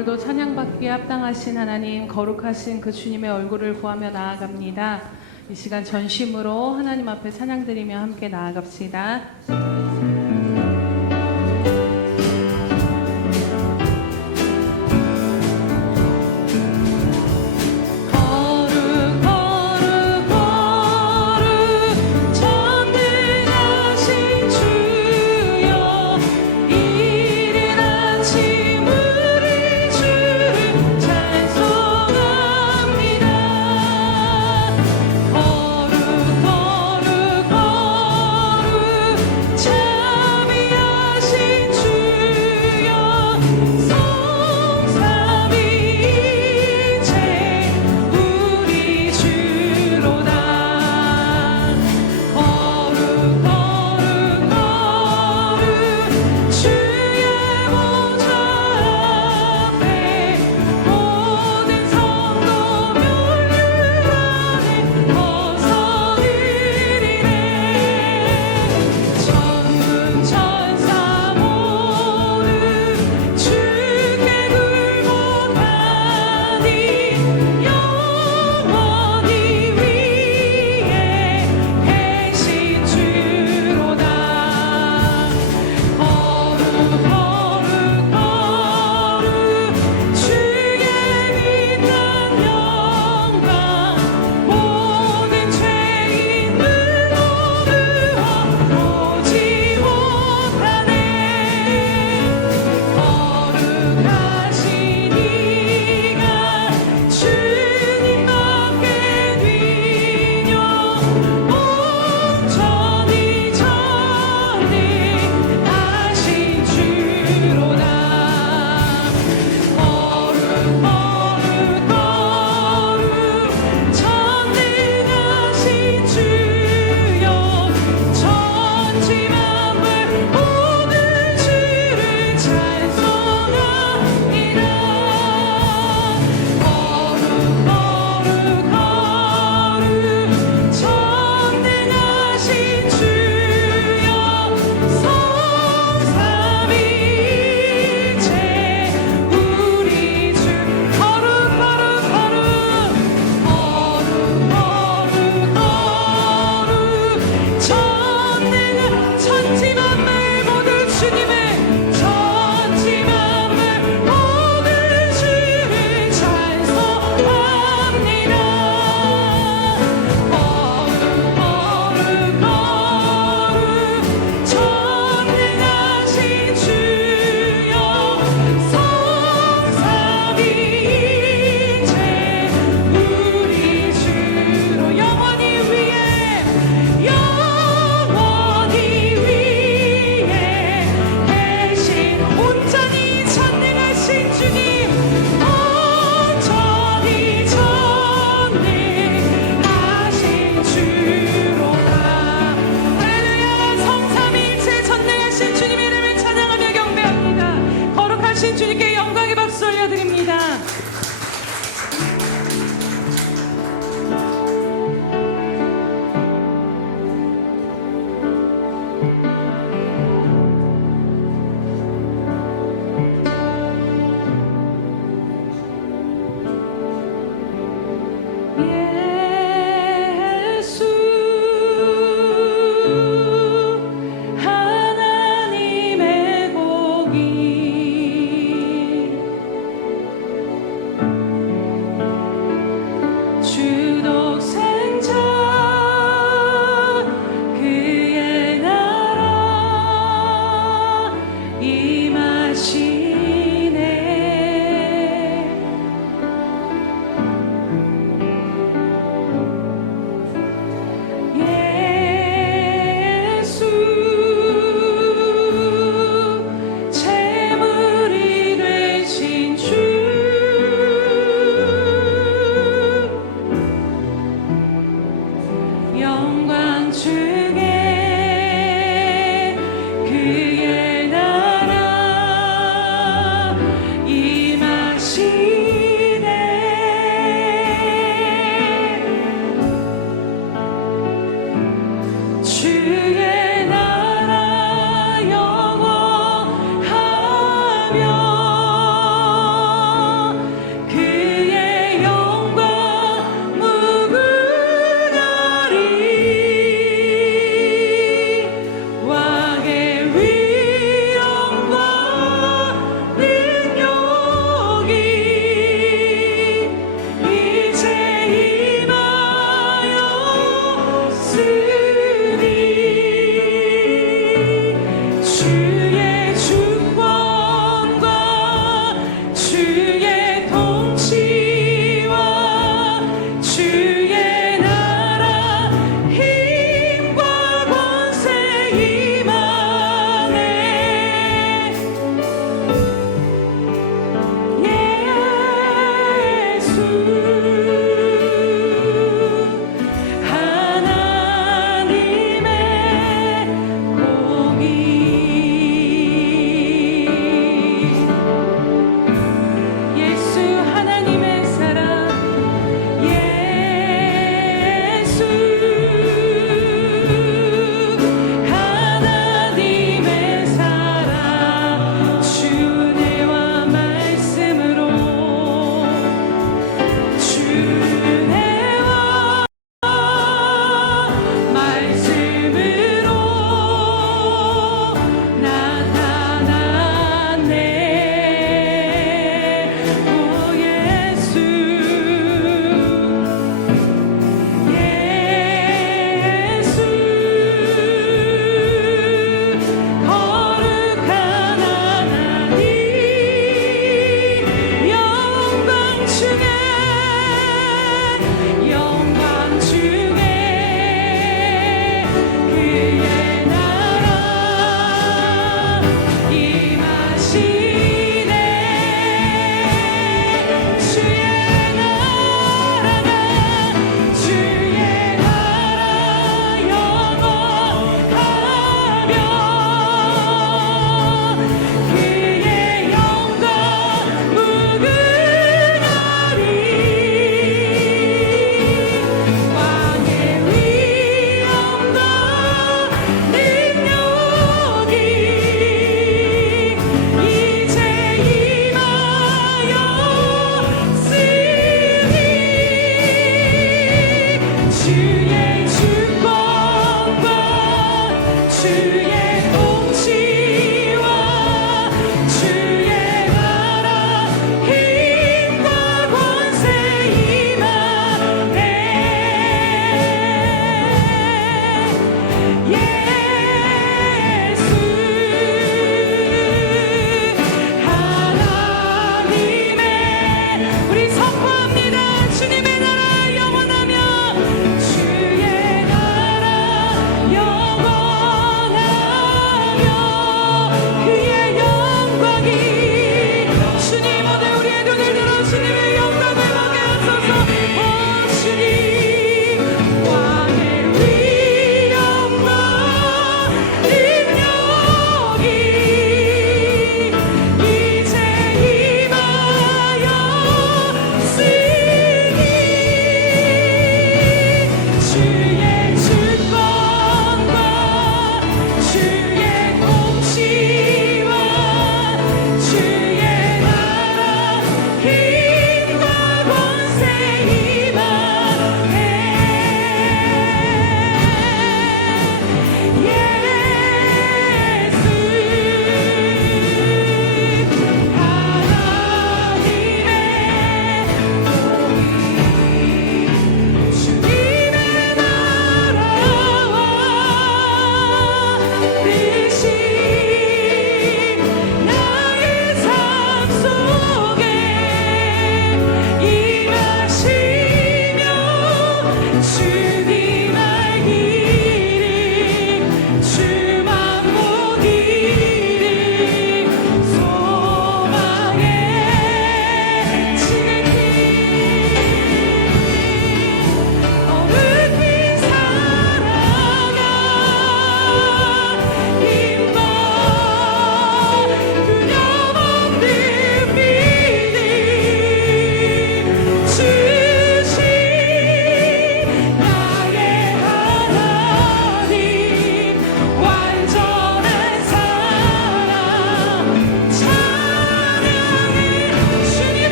오늘도 찬양받기에 합당하신 하나님, 거룩하신 그 주님의 얼굴을 구하며 나아갑니다. 이 시간 전심으로 하나님 앞에 찬양드리며 함께 나아갑시다. 찬송합니다.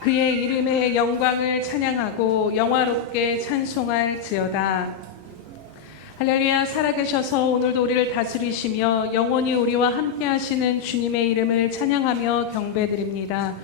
그의 이름의 영광을 찬양하고 영화롭게 찬송할지어다. 할렐루야. 살아계셔서 오늘도 우리를 다스리시며 영원히 우리와 함께 하시는 주님의 이름을 찬양하며 경배드립니다.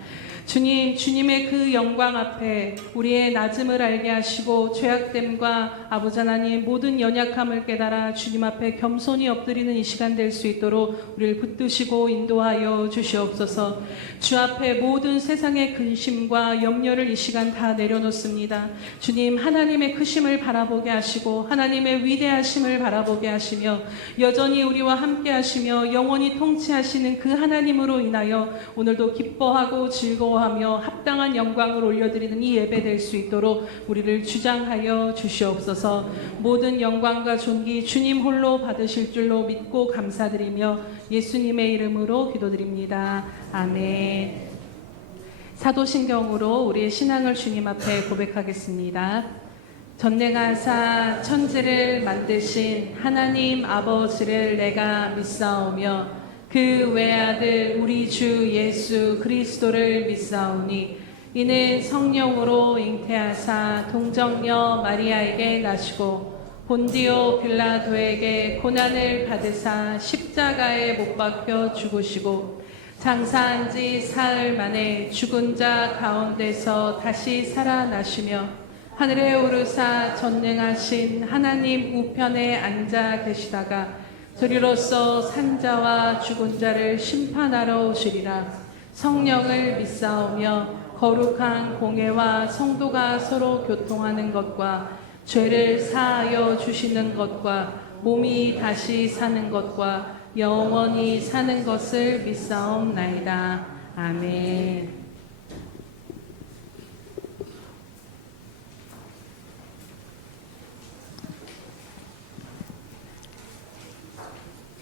주님, 주님의 그 영광 앞에 우리의 낮음을 알게 하시고 죄악됨과 아버지 하나님 모든 연약함을 깨달아 주님 앞에 겸손히 엎드리는 이 시간 될 수 있도록 우리를 붙드시고 인도하여 주시옵소서. 주 앞에 모든 세상의 근심과 염려를 이 시간 다 내려놓습니다. 주님, 하나님의 크심을 바라보게 하시고 하나님의 위대하심을 바라보게 하시며 여전히 우리와 함께 하시며 영원히 통치하시는 그 하나님으로 인하여 오늘도 기뻐하고 즐거워하며 합당한 영광을 올려드리는 이 예배 될 수 있도록 우리를 주장하여 주시옵소서. 모든 영광과 존귀 주님 홀로 받으실 줄로 믿고 감사드리며 예수님의 이름으로 기도드립니다. 아멘. 사도신경으로 우리의 신앙을 주님 앞에 고백하겠습니다. 전능하사 천지를 만드신 하나님 아버지를 내가 믿사오며 그 외아들 우리 주 예수 그리스도를 믿사오니 이는 성령으로 잉태하사 동정녀 마리아에게 나시고 본디오 빌라도에게 고난을 받으사 십자가에 못 박혀 죽으시고 장사한 지 사흘 만에 죽은 자 가운데서 다시 살아나시며 하늘에 오르사 전능하신 하나님 우편에 앉아 계시다가 저리로서 산자와 죽은 자를 심판하러 오시리라. 성령을 믿사오며 거룩한 공회와 성도가 서로 교통하는 것과 죄를 사하여 주시는 것과 몸이 다시 사는 것과 영원히 사는 것을 믿사옵나이다. 아멘.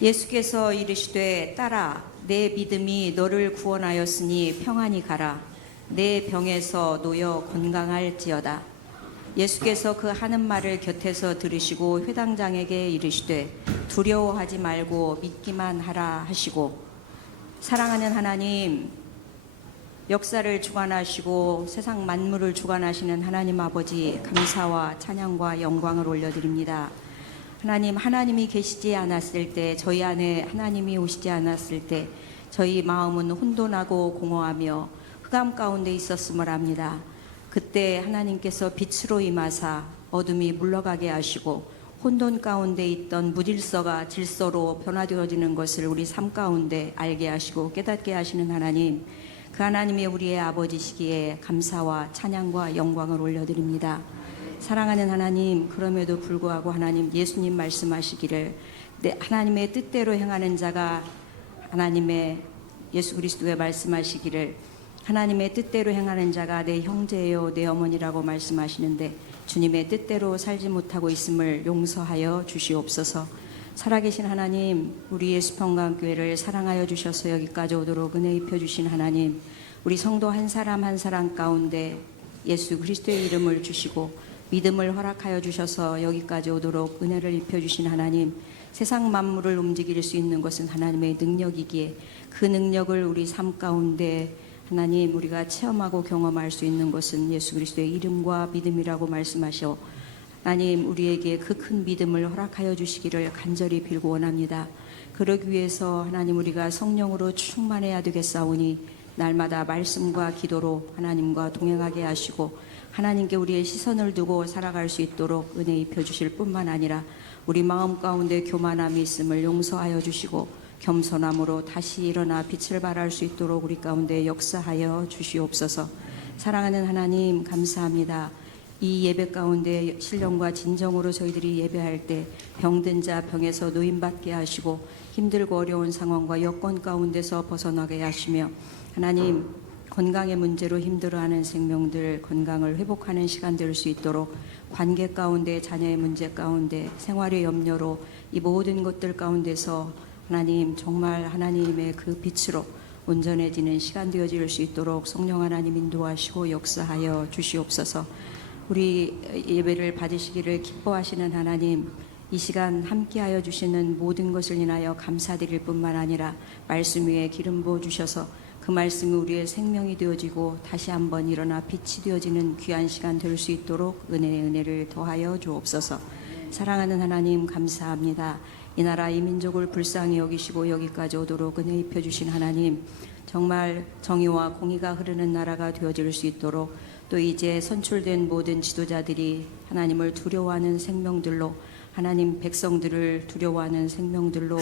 예수께서 이르시되 딸아 내 믿음이 너를 구원하였으니 평안히 가라. 내 병에서 놓여 건강할지어다. 예수께서 그 하는 말을 곁에서 들으시고 회당장에게 이르시되 두려워하지 말고 믿기만 하라 하시고, 사랑하는 하나님, 역사를 주관하시고 세상 만물을 주관하시는 하나님 아버지, 감사와 찬양과 영광을 올려드립니다. 하나님, 하나님이 계시지 않았을 때, 저희 안에 하나님이 오시지 않았을 때 저희 마음은 혼돈하고 공허하며 흑암 가운데 있었음을 압니다. 그때 하나님께서 빛으로 임하사 어둠이 물러가게 하시고 혼돈 가운데 있던 무질서가 질서로 변화되어지는 것을 우리 삶 가운데 알게 하시고 깨닫게 하시는 하나님, 그 하나님이 우리의 아버지시기에 감사와 찬양과 영광을 올려드립니다. 사랑하는 하나님, 그럼에도 불구하고 하나님, 예수님 말씀하시기를 하나님의 뜻대로 행하는 자가, 하나님의 예수 그리스도의 말씀하시기를 하나님의 뜻대로 행하는 자가 내 형제요 내 어머니라고 말씀하시는데, 주님의 뜻대로 살지 못하고 있음을 용서하여 주시옵소서. 살아계신 하나님, 우리 예수평강교회를 사랑하여 주셔서 여기까지 오도록 은혜 입혀 주신 하나님, 우리 성도 한 사람 한 사람 가운데 예수 그리스도의 이름을 주시고 믿음을 허락하여 주셔서 여기까지 오도록 은혜를 입혀 주신 하나님, 세상 만물을 움직일 수 있는 것은 하나님의 능력이기에 그 능력을 우리 삶 가운데 하나님 우리가 체험하고 경험할 수 있는 것은 예수 그리스도의 이름과 믿음이라고 말씀하셔 하나님, 우리에게 그 큰 믿음을 허락하여 주시기를 간절히 빌고 원합니다. 그러기 위해서 하나님, 우리가 성령으로 충만해야 되겠사오니 날마다 말씀과 기도로 하나님과 동행하게 하시고 하나님께 우리의 시선을 두고 살아갈 수 있도록 은혜 입혀 주실 뿐만 아니라 우리 마음 가운데 교만함이 있음을 용서하여 주시고 겸손함으로 다시 일어나 빛을 발할 수 있도록 우리 가운데 역사하여 주시옵소서. 사랑하는 하나님, 감사합니다. 이 예배 가운데 신령과 진정으로 저희들이 예배할 때 병든 자 병에서 노임받게 하시고 힘들고 어려운 상황과 여건 가운데서 벗어나게 하시며 하나님, 건강의 문제로 힘들어하는 생명들 건강을 회복하는 시간 될 수 있도록 관계 가운데, 자녀의 문제 가운데, 생활의 염려로 이 모든 것들 가운데서 하나님, 정말 하나님의 그 빛으로 온전해지는 시간 되어질 수 있도록 성령 하나님 인도하시고 역사하여 주시옵소서. 우리 예배를 받으시기를 기뻐하시는 하나님, 이 시간 함께하여 주시는 모든 것을 인하여 감사드릴 뿐만 아니라 말씀 위에 기름 부어 주셔서 그 말씀이 우리의 생명이 되어지고 다시 한번 일어나 빛이 되어지는 귀한 시간 될 수 있도록 은혜를 더하여 주옵소서. 사랑하는 하나님, 감사합니다. 이 나라 이 민족을 불쌍히 여기시고 여기까지 오도록 은혜 입혀주신 하나님, 정말 정의와 공의가 흐르는 나라가 되어질 수 있도록, 또 이제 선출된 모든 지도자들이 하나님을 두려워하는 생명들로, 하나님 백성들을 두려워하는 생명들로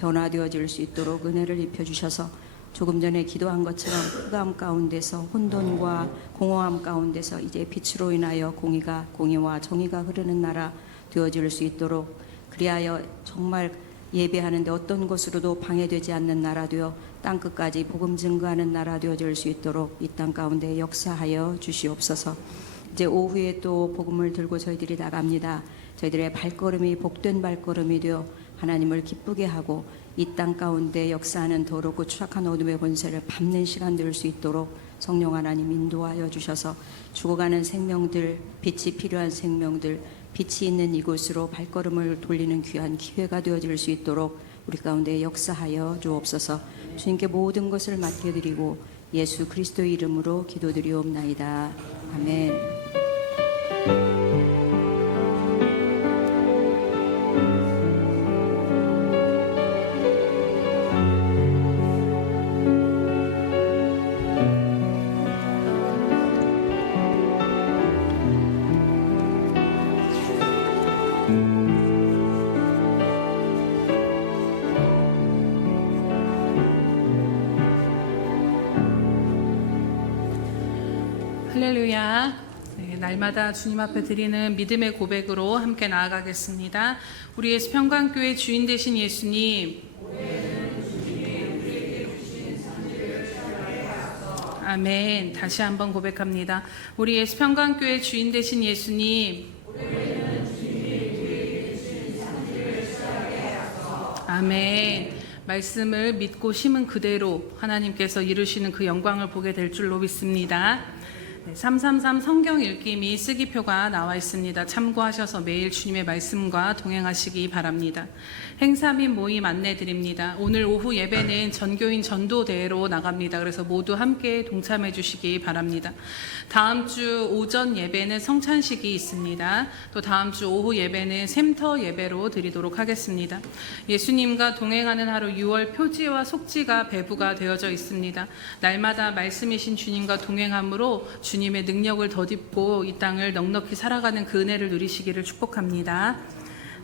변화되어질 수 있도록 은혜를 입혀주셔서 조금 전에 기도한 것처럼 흑암 가운데서, 혼돈과 공허함 가운데서 이제 빛으로 인하여 공의와 정의가 흐르는 나라 되어질 수 있도록, 그리하여 정말 예배하는데 어떤 것으로도 방해되지 않는 나라 되어 땅끝까지 복음 증거하는 나라 되어질 수 있도록 이 땅 가운데 역사하여 주시옵소서. 이제 오후에 또 복음을 들고 저희들이 나갑니다. 저희들의 발걸음이 복된 발걸음이 되어 하나님을 기쁘게 하고 이 땅 가운데 역사하는 더럽고 추악한 어둠의 권세를 밟는 시간 될 수 있도록 성령 하나님 인도하여 주셔서 죽어가는 생명들, 빛이 필요한 생명들, 빛이 있는 이곳으로 발걸음을 돌리는 귀한 기회가 되어질 수 있도록 우리 가운데 역사하여 주옵소서. 주님께 모든 것을 맡겨드리고 예수 그리스도의 이름으로 기도드리옵나이다. 아멘. 할렐루야. 네, 날마다 주님 앞에 드리는 믿음의 고백으로 함께 나아가겠습니다. 우리 예수 평강교회 주인 되신 예수님, 아멘. 다시 한번 고백합니다. 우리 예수 평강교회 주인 되신 예수님, 아멘. 말씀을 믿고 심은 그대로 하나님께서 이루시는 그 영광을 보게 될 줄로 믿습니다. 333 성경 읽기 및 쓰기표가 나와 있습니다. 참고하셔서 매일 주님의 말씀과 동행하시기 바랍니다. 행사 및 모임 안내 드립니다. 오늘 오후 예배는 전교인 전도대회로 나갑니다. 그래서 모두 함께 동참해 주시기 바랍니다. 다음 주 오전 예배는 성찬식이 있습니다. 또 다음 주 오후 예배는 샘터 예배로 드리도록 하겠습니다. 예수님과 동행하는 하루 6월 표지와 속지가 배부가 되어져 있습니다. 날마다 말씀이신 주님과 동행함으로 주님의 능력을 덧입고 이 땅을 넉넉히 살아가는 그 은혜를 누리시기를 축복합니다.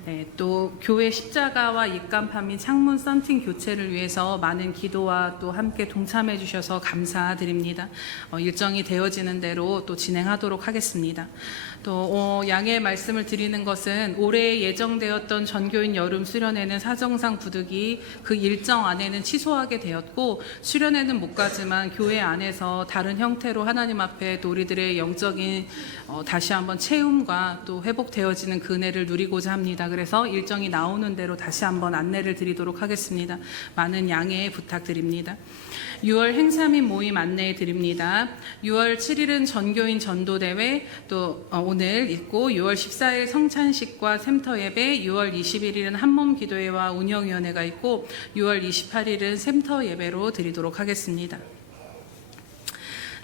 네, 또 교회 십자가와 입간판 및 창문 썬팅 교체를 위해서 많은 기도와 또 함께 동참해 주셔서 감사드립니다. 일정이 되어지는 대로 또 진행하도록 하겠습니다. 또 양해의 말씀을 드리는 것은 올해 예정되었던 전교인 여름 수련회는 사정상 부득이 그 일정 안에는 취소하게 되었고, 수련회는 못 가지만 교회 안에서 다른 형태로 하나님 앞에 또 우리들의 영적인 다시 한번 체험과 또 회복되어지는 그 은혜를 누리고자 합니다. 그래서 일정이 나오는 대로 다시 한번 안내를 드리도록 하겠습니다. 많은 양해 부탁드립니다. 6월 행사 및 모임 안내해 드립니다. 6월 7일은 전교인 전도대회, 또 오늘 있고 6월 14일 성찬식과 샘터 예배, 6월 21일은 한몸 기도회와 운영위원회가 있고 6월 28일은 샘터 예배로 드리도록 하겠습니다.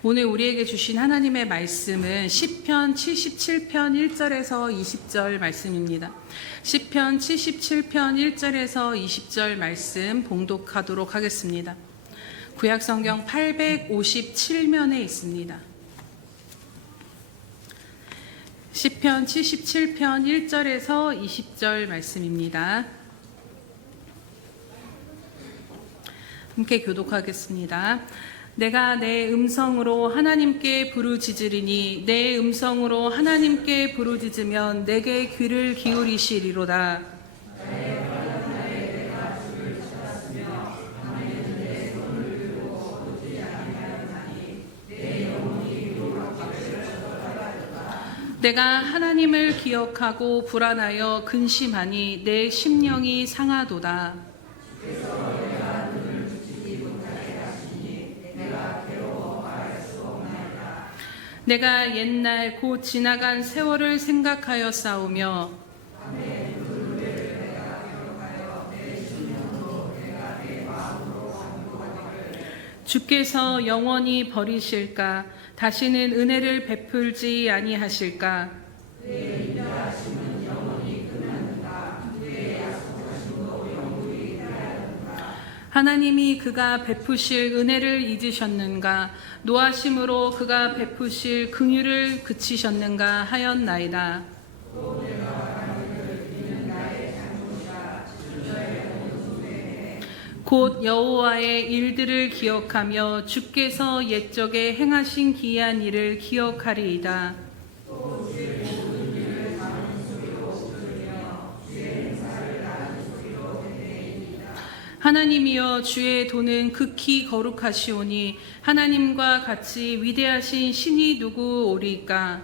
오늘 우리에게 주신 하나님의 말씀은 시편 77편 1절에서 20절 말씀입니다. 시편 77편 1절에서 20절 말씀 봉독하도록 하겠습니다. 구약성경 857면에 있습니다. 시편 77편 1절에서 20절 말씀입니다. 함께 교독하겠습니다. 내가 내 음성으로 하나님께 부르짖으리니 내 음성으로 하나님께 부르짖으면 내게 귀를 기울이시리로다. 내가 하나님을 기억하고 불안하여 근심하니 내 심령이 상하도다. 내가 옛날 곧 지나간 세월을 생각하여 싸우며 주께서 영원히 버리실까? 다시는 은혜를 베풀지 아니하실까? 하나님이 그가 베푸실 은혜를 잊으셨는가? 노하심으로 그가 베푸실 긍휼을 그치셨는가 하였나이다. 곧 여호와의 일들을 기억하며 주께서 옛적에 행하신 기이한 일을 기억하리이다. 하나님이여 주의 도는 극히 거룩하시오니 하나님과 같이 위대하신 신이 누구오리까?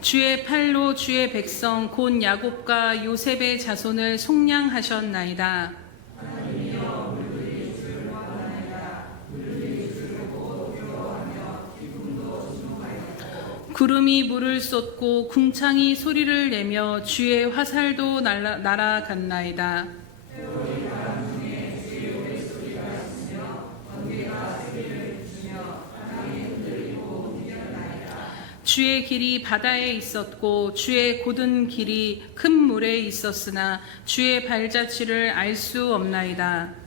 주의 팔로 주의 백성 곧 야곱과 요셉의 자손을 속량하셨나이다. 구름이 물을 쏟고 궁창이 소리를 내며 주의 화살도 날아갔나이다. 주의 길이 바다에 있었고 주의 곧은 길이 큰 물에 있었으나 주의 발자취를 알 수 없나이다.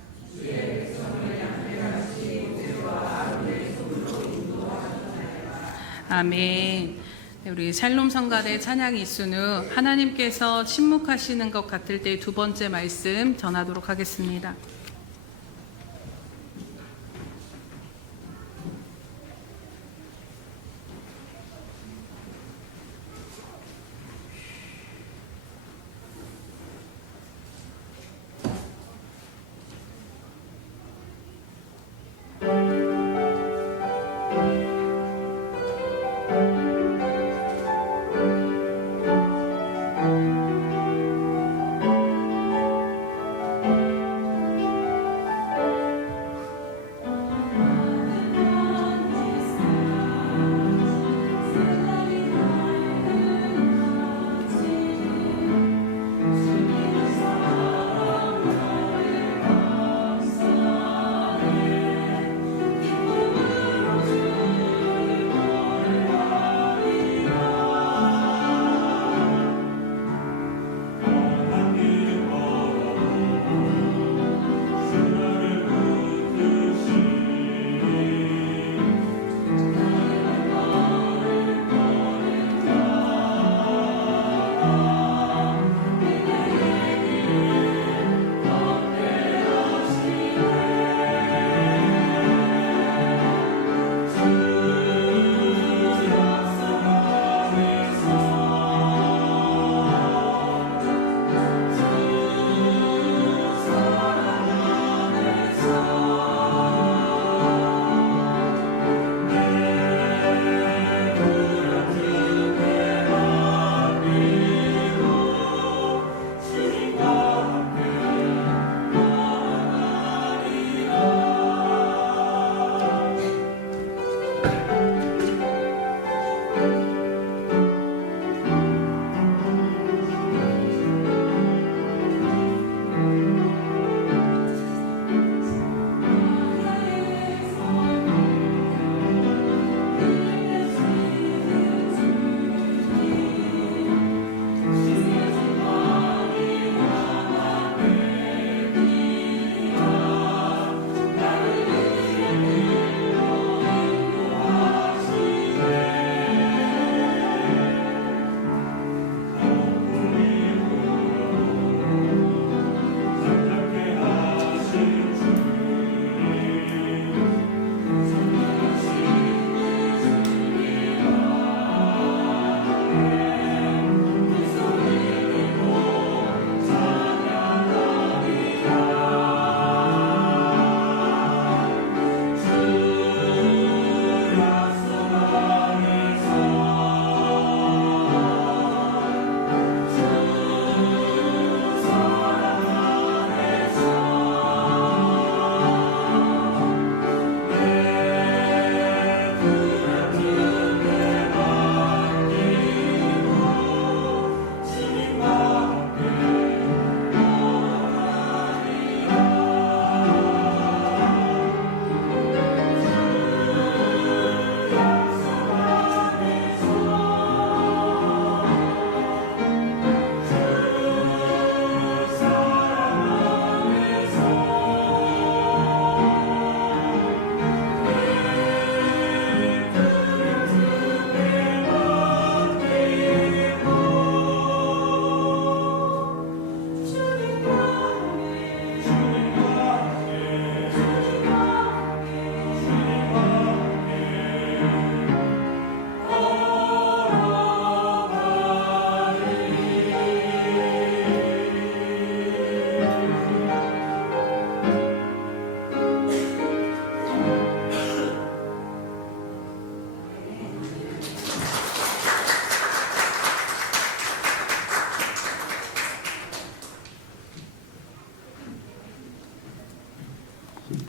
아멘. 우리 샬롬 성가대 찬양 이순우 하나님께서 침묵하시는 것 같을 때 두 번째 말씀 전하도록 하겠습니다.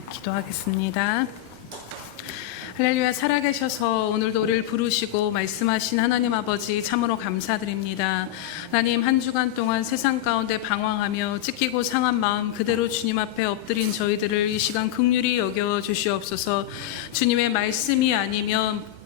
기도하겠습니다. 할렐루야, 살아계셔서 오늘도 우리를 부르시고 말씀하신 하나님 아버지 참으로 감사드립니다. 하나님, 한 주간 동안 세상 가운데 방황하며 찢기고 상한 마음 그대로 주님 앞에 엎드린 저희들을 이 시간 긍휼히 여겨 주시옵소서. 주님의 말씀이 아니면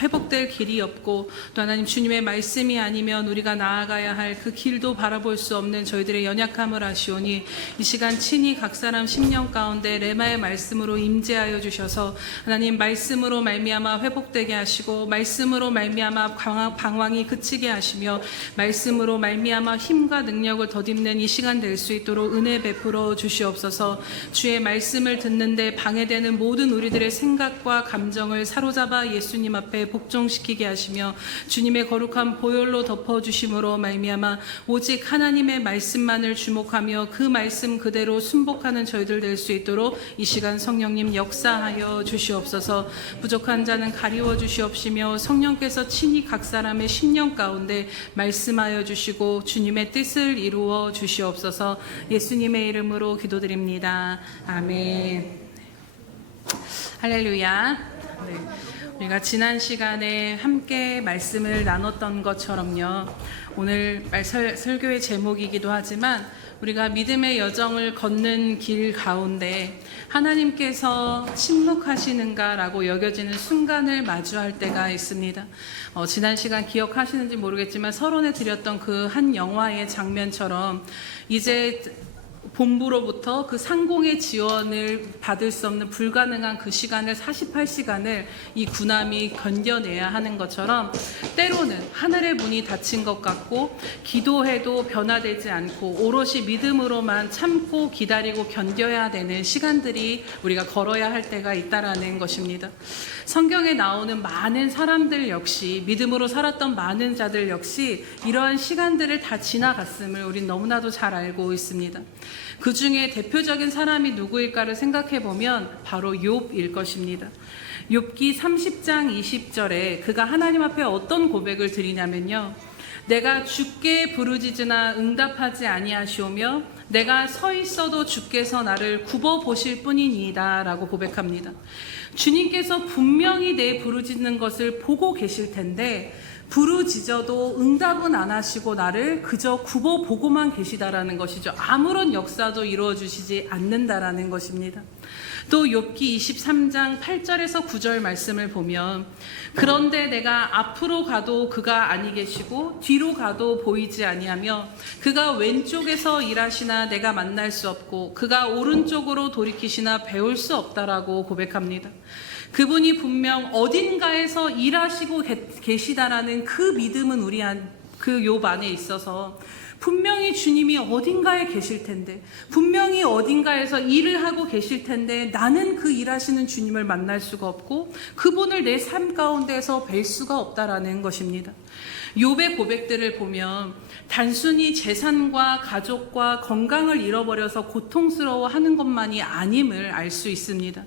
회복될 길이 없고, 또 하나님 주님의 말씀이 아니면 우리가 나아가야 할 그 길도 바라볼 수 없는 저희들의 연약함을 아시오니 이 시간 친히 각 사람 심령 가운데 레마의 말씀으로 임재하여 주셔서 하나님, 말씀으로 말미암아 회복되게 하시고, 말씀으로 말미암아 방황이 그치게 하시며, 말씀으로 말미암아 힘과 능력을 덧입는 이 시간 될 수 있도록 은혜 베풀어 주시옵소서. 주의 말씀을 듣는데 방해되는 모든 우리들의 생각과 감정을 사로잡아 예수님 앞에 복종시키게 하시며, 주님의 거룩한 보혈로 덮어주심으로 말미암아 오직 하나님의 말씀만을 주목하며 그 말씀 그대로 순복하는 저희들 될 수 있도록 이 시간 성령님 역사하여 주시옵소서. 부족한 자는 가리워 주시옵시며 성령께서 친히 각 사람의 심령 가운데 말씀하여 주시고 주님의 뜻을 이루어 주시옵소서. 예수님의 이름으로 기도드립니다. 아멘. 할렐루야. 네, 우리가 지난 시간에 함께 말씀을 나눴던 것처럼요, 오늘 설교의 제목이기도 하지만 우리가 믿음의 여정을 걷는 길 가운데 하나님께서 침묵하시는가라고 여겨지는 순간을 마주할 때가 있습니다. 지난 시간 기억하시는지 모르겠지만 서론에 드렸던 그 한 영화의 장면처럼 이제 본부로부터 그 상공의 지원을 받을 수 없는 불가능한 그 시간을 48시간을 이 군함이 견뎌내야 하는 것처럼 때로는 하늘의 문이 닫힌 것 같고 기도해도 변화되지 않고 오롯이 믿음으로만 참고 기다리고 견뎌야 되는 시간들이 우리가 걸어야 할 때가 있다라는 것입니다. 성경에 나오는 많은 사람들 역시, 믿음으로 살았던 많은 자들 역시 이러한 시간들을 다 지나갔음을 우린 너무나도 잘 알고 있습니다. 그 중에 대표적인 사람이 누구일까를 생각해 보면 바로 욥일 것입니다. 욥기 30장 20절에 그가 하나님 앞에 어떤 고백을 드리냐면요, 내가 주께 부르짖으나 응답하지 아니하시오며 내가 서 있어도 주께서 나를 굽어 보실 뿐이니이다 라고 고백합니다. 주님께서 분명히 내 부르짖는 것을 보고 계실 텐데 부르짖어도 응답은 안 하시고 나를 그저 굽어 보고만 계시다라는 것이죠. 아무런 역사도 이루어 주시지 않는다라는 것입니다. 또 욥기 23장 8절에서 9절 말씀을 보면, 그런데 내가 앞으로 가도 그가 아니 계시고 뒤로 가도 보이지 아니하며 그가 왼쪽에서 일하시나 내가 만날 수 없고 그가 오른쪽으로 돌이키시나 배울 수 없다라고 고백합니다. 그분이 분명 어딘가에서 일하시고 계시다라는 그 믿음은 그 욥 안에 있어서 분명히 주님이 어딘가에 계실 텐데, 분명히 어딘가에서 일을 하고 계실 텐데 나는 그 일하시는 주님을 만날 수가 없고 그분을 내 삶 가운데서 뵐 수가 없다라는 것입니다. 욥의 고백들을 보면 단순히 재산과 가족과 건강을 잃어버려서 고통스러워하는 것만이 아님을 알 수 있습니다.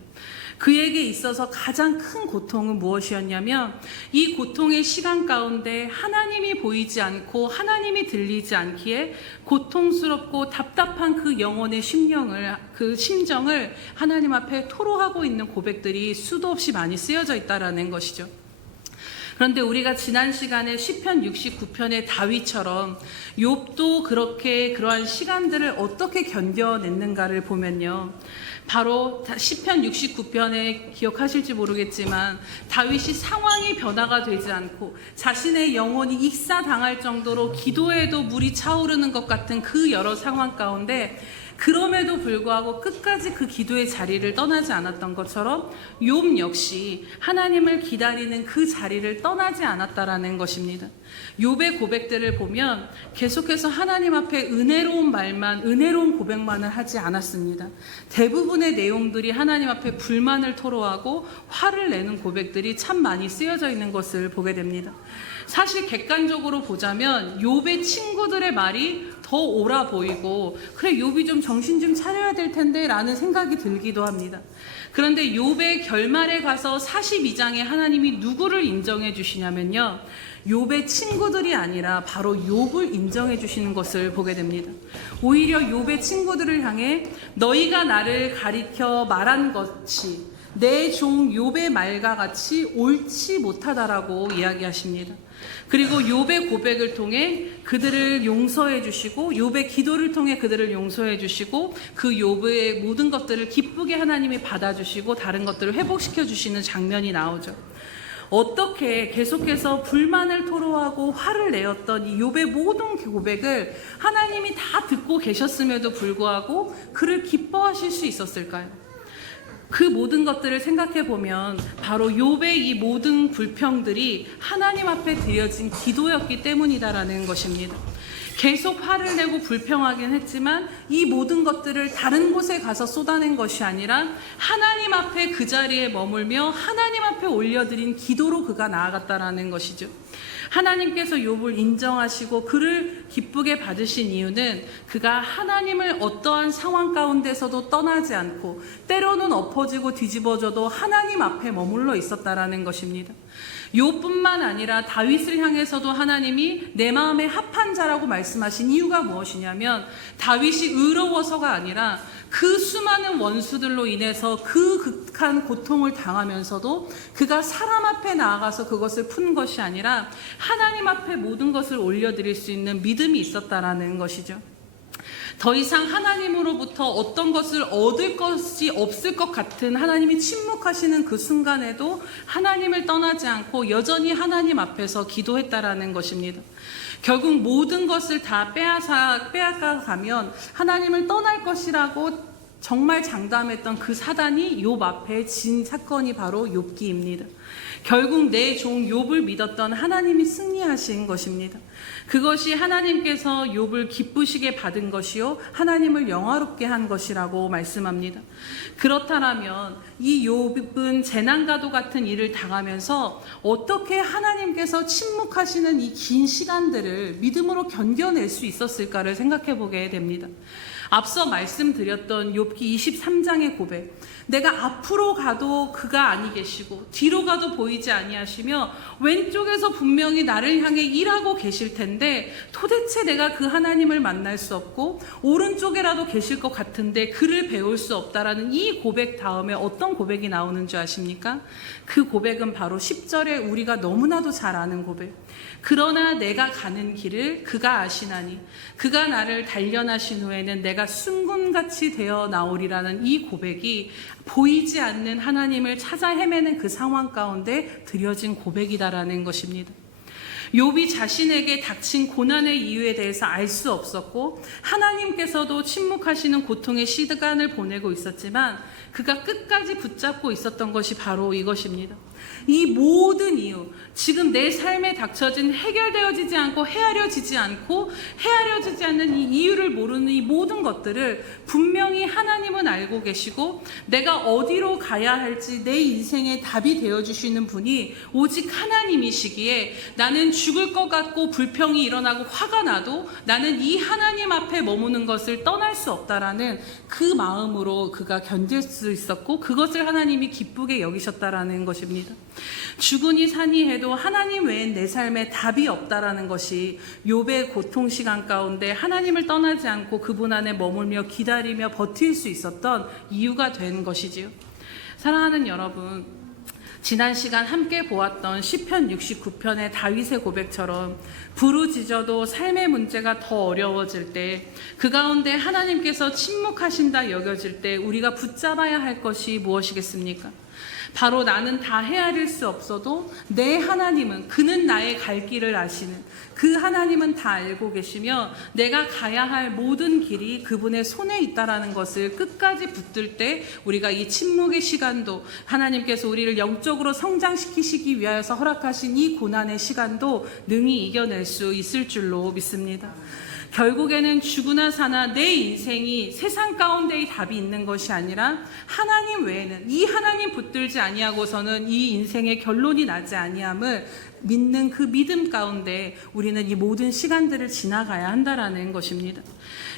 그에게 있어서 가장 큰 고통은 무엇이었냐면, 이 고통의 시간 가운데 하나님이 보이지 않고 하나님이 들리지 않기에 고통스럽고 답답한 그 영혼의 그 심정을 하나님 앞에 토로하고 있는 고백들이 수도 없이 많이 쓰여져 있다라는 것이죠. 그런데 우리가 지난 시간에 시편 69편의 다윗처럼 욥도 그렇게 그러한 시간들을 어떻게 견뎌냈는가를 보면요, 바로 시편 69편에 기억하실지 모르겠지만 다윗이 상황이 변화가 되지 않고 자신의 영혼이 익사당할 정도로 기도해도 물이 차오르는 것 같은 그 여러 상황 가운데 그럼에도 불구하고 끝까지 그 기도의 자리를 떠나지 않았던 것처럼 욥 역시 하나님을 기다리는 그 자리를 떠나지 않았다라는 것입니다. 욥의 고백들을 보면 계속해서 하나님 앞에 은혜로운 고백만을 하지 않았습니다. 대부분의 내용들이 하나님 앞에 불만을 토로하고 화를 내는 고백들이 참 많이 쓰여져 있는 것을 보게 됩니다. 사실 객관적으로 보자면 욥의 친구들의 말이 더 옳아 보이고, 그래 욥이 좀 정신 좀 차려야 될 텐데 라는 생각이 들기도 합니다. 그런데 욥의 결말에 가서 42장에 하나님이 누구를 인정해 주시냐면요, 욥의 친구들이 아니라 바로 욥을 인정해 주시는 것을 보게 됩니다. 오히려 욥의 친구들을 향해 너희가 나를 가리켜 말한 것이 내 종 욥의 말과 같이 옳지 못하다라고 이야기하십니다. 그리고 욥의 고백을 통해 그들을 용서해 주시고 욥의 기도를 통해 그들을 용서해 주시고 그 욥의 모든 것들을 기쁘게 하나님이 받아주시고 다른 것들을 회복시켜 주시는 장면이 나오죠. 어떻게 계속해서 불만을 토로하고 화를 내었던 이 욥의 모든 고백을 하나님이 다 듣고 계셨음에도 불구하고 그를 기뻐하실 수 있었을까요? 그 모든 것들을 생각해 보면 바로 욥의 이 모든 불평들이 하나님 앞에 드려진 기도였기 때문이다라는 것입니다. 계속 화를 내고 불평하긴 했지만 이 모든 것들을 다른 곳에 가서 쏟아낸 것이 아니라 하나님 앞에 그 자리에 머물며 하나님 앞에 올려드린 기도로 그가 나아갔다라는 것이죠. 하나님께서 욥을 인정하시고 그를 기쁘게 받으신 이유는 그가 하나님을 어떠한 상황 가운데서도 떠나지 않고 때로는 엎어지고 뒤집어져도 하나님 앞에 머물러 있었다라는 것입니다. 욥뿐만 아니라 다윗을 향해서도 하나님이 내 마음에 합한 자라고 말씀하신 이유가 무엇이냐면 다윗이 의로워서가 아니라 그 수많은 원수들로 인해서 그 극한 고통을 당하면서도 그가 사람 앞에 나아가서 그것을 푼 것이 아니라 하나님 앞에 모든 것을 올려드릴 수 있는 믿음이 있었다라는 것이죠. 더 이상 하나님으로부터 어떤 것을 얻을 것이 없을 것 같은 하나님이 침묵하시는 그 순간에도 하나님을 떠나지 않고 여전히 하나님 앞에서 기도했다라는 것입니다. 결국 모든 것을 다 빼앗아 가면 하나님을 떠날 것이라고 정말 장담했던 그 사단이 욥 앞에 진 사건이 바로 욥기입니다. 결국 내 종 욥을 믿었던 하나님이 승리하신 것입니다. 그것이 하나님께서 욥을 기쁘시게 받은 것이요 하나님을 영화롭게 한 것이라고 말씀합니다. 그렇다면 이 욥은 재난과도 같은 일을 당하면서 어떻게 하나님께서 침묵하시는 이 긴 시간들을 믿음으로 견뎌낼 수 있었을까를 생각해 보게 됩니다. 앞서 말씀드렸던 욥기 23장의 고백, 내가 앞으로 가도 그가 아니 계시고 뒤로 가도 보이지 아니하시며 왼쪽에서 분명히 나를 향해 일하고 계실 텐데 도대체 내가 그 하나님을 만날 수 없고 오른쪽에라도 계실 것 같은데 그를 배울 수 없다라는 이 고백 다음에 어떤 고백이 나오는 줄 아십니까? 그 고백은 바로 10절에 우리가 너무나도 잘 아는 고백, 그러나 내가 가는 길을 그가 아시나니 그가 나를 단련하신 후에는 내가 순금같이 되어 나오리라는 이 고백이 보이지 않는 하나님을 찾아 헤매는 그 상황 가운데 드려진 고백이다라는 것입니다. 욥이 자신에게 닥친 고난의 이유에 대해서 알 수 없었고 하나님께서도 침묵하시는 고통의 시간을 보내고 있었지만 그가 끝까지 붙잡고 있었던 것이 바로 이것입니다. 이 모든 이유, 지금 내 삶에 닥쳐진 해결되어지지 않고 헤아려지지 않는 이 이유를 모르는 이 모든 것들을 분명히 하나님은 알고 계시고 내가 어디로 가야 할지 내 인생의 답이 되어주시는 분이 오직 하나님이시기에 나는 죽을 것 같고 불평이 일어나고 화가 나도 나는 이 하나님 앞에 머무는 것을 떠날 수 없다라는 그 마음으로 그가 견딜 수 있었고 그것을 하나님이 기쁘게 여기셨다라는 것입니다. 죽으니 사니 해도 하나님 외엔 내 삶에 답이 없다라는 것이 욥의 고통 시간 가운데 하나님을 떠나지 않고 그분 안에 머물며 기다리며 버틸 수 있었던 이유가 된 것이지요. 사랑하는 여러분, 지난 시간 함께 보았던 시편 69편의 다윗의 고백처럼 부르짖어도 삶의 문제가 더 어려워질 때, 그 가운데 하나님께서 침묵하신다 여겨질 때 우리가 붙잡아야 할 것이 무엇이겠습니까? 바로 나는 다 헤아릴 수 없어도 내 하나님은, 그는 나의 갈 길을 아시는 그 하나님은 다 알고 계시며 내가 가야 할 모든 길이 그분의 손에 있다라는 것을 끝까지 붙들 때 우리가 이 침묵의 시간도, 하나님께서 우리를 영적으로 성장시키시기 위하여서 허락하신 이 고난의 시간도 능히 이겨낼 수 있을 줄로 믿습니다. 결국에는 죽으나 사나 내 인생이 세상 가운데의 답이 있는 것이 아니라 하나님 외에는, 이 하나님 붙들지 아니하고서는 이 인생의 결론이 나지 아니함을 믿는 그 믿음 가운데 우리는 이 모든 시간들을 지나가야 한다라는 것입니다.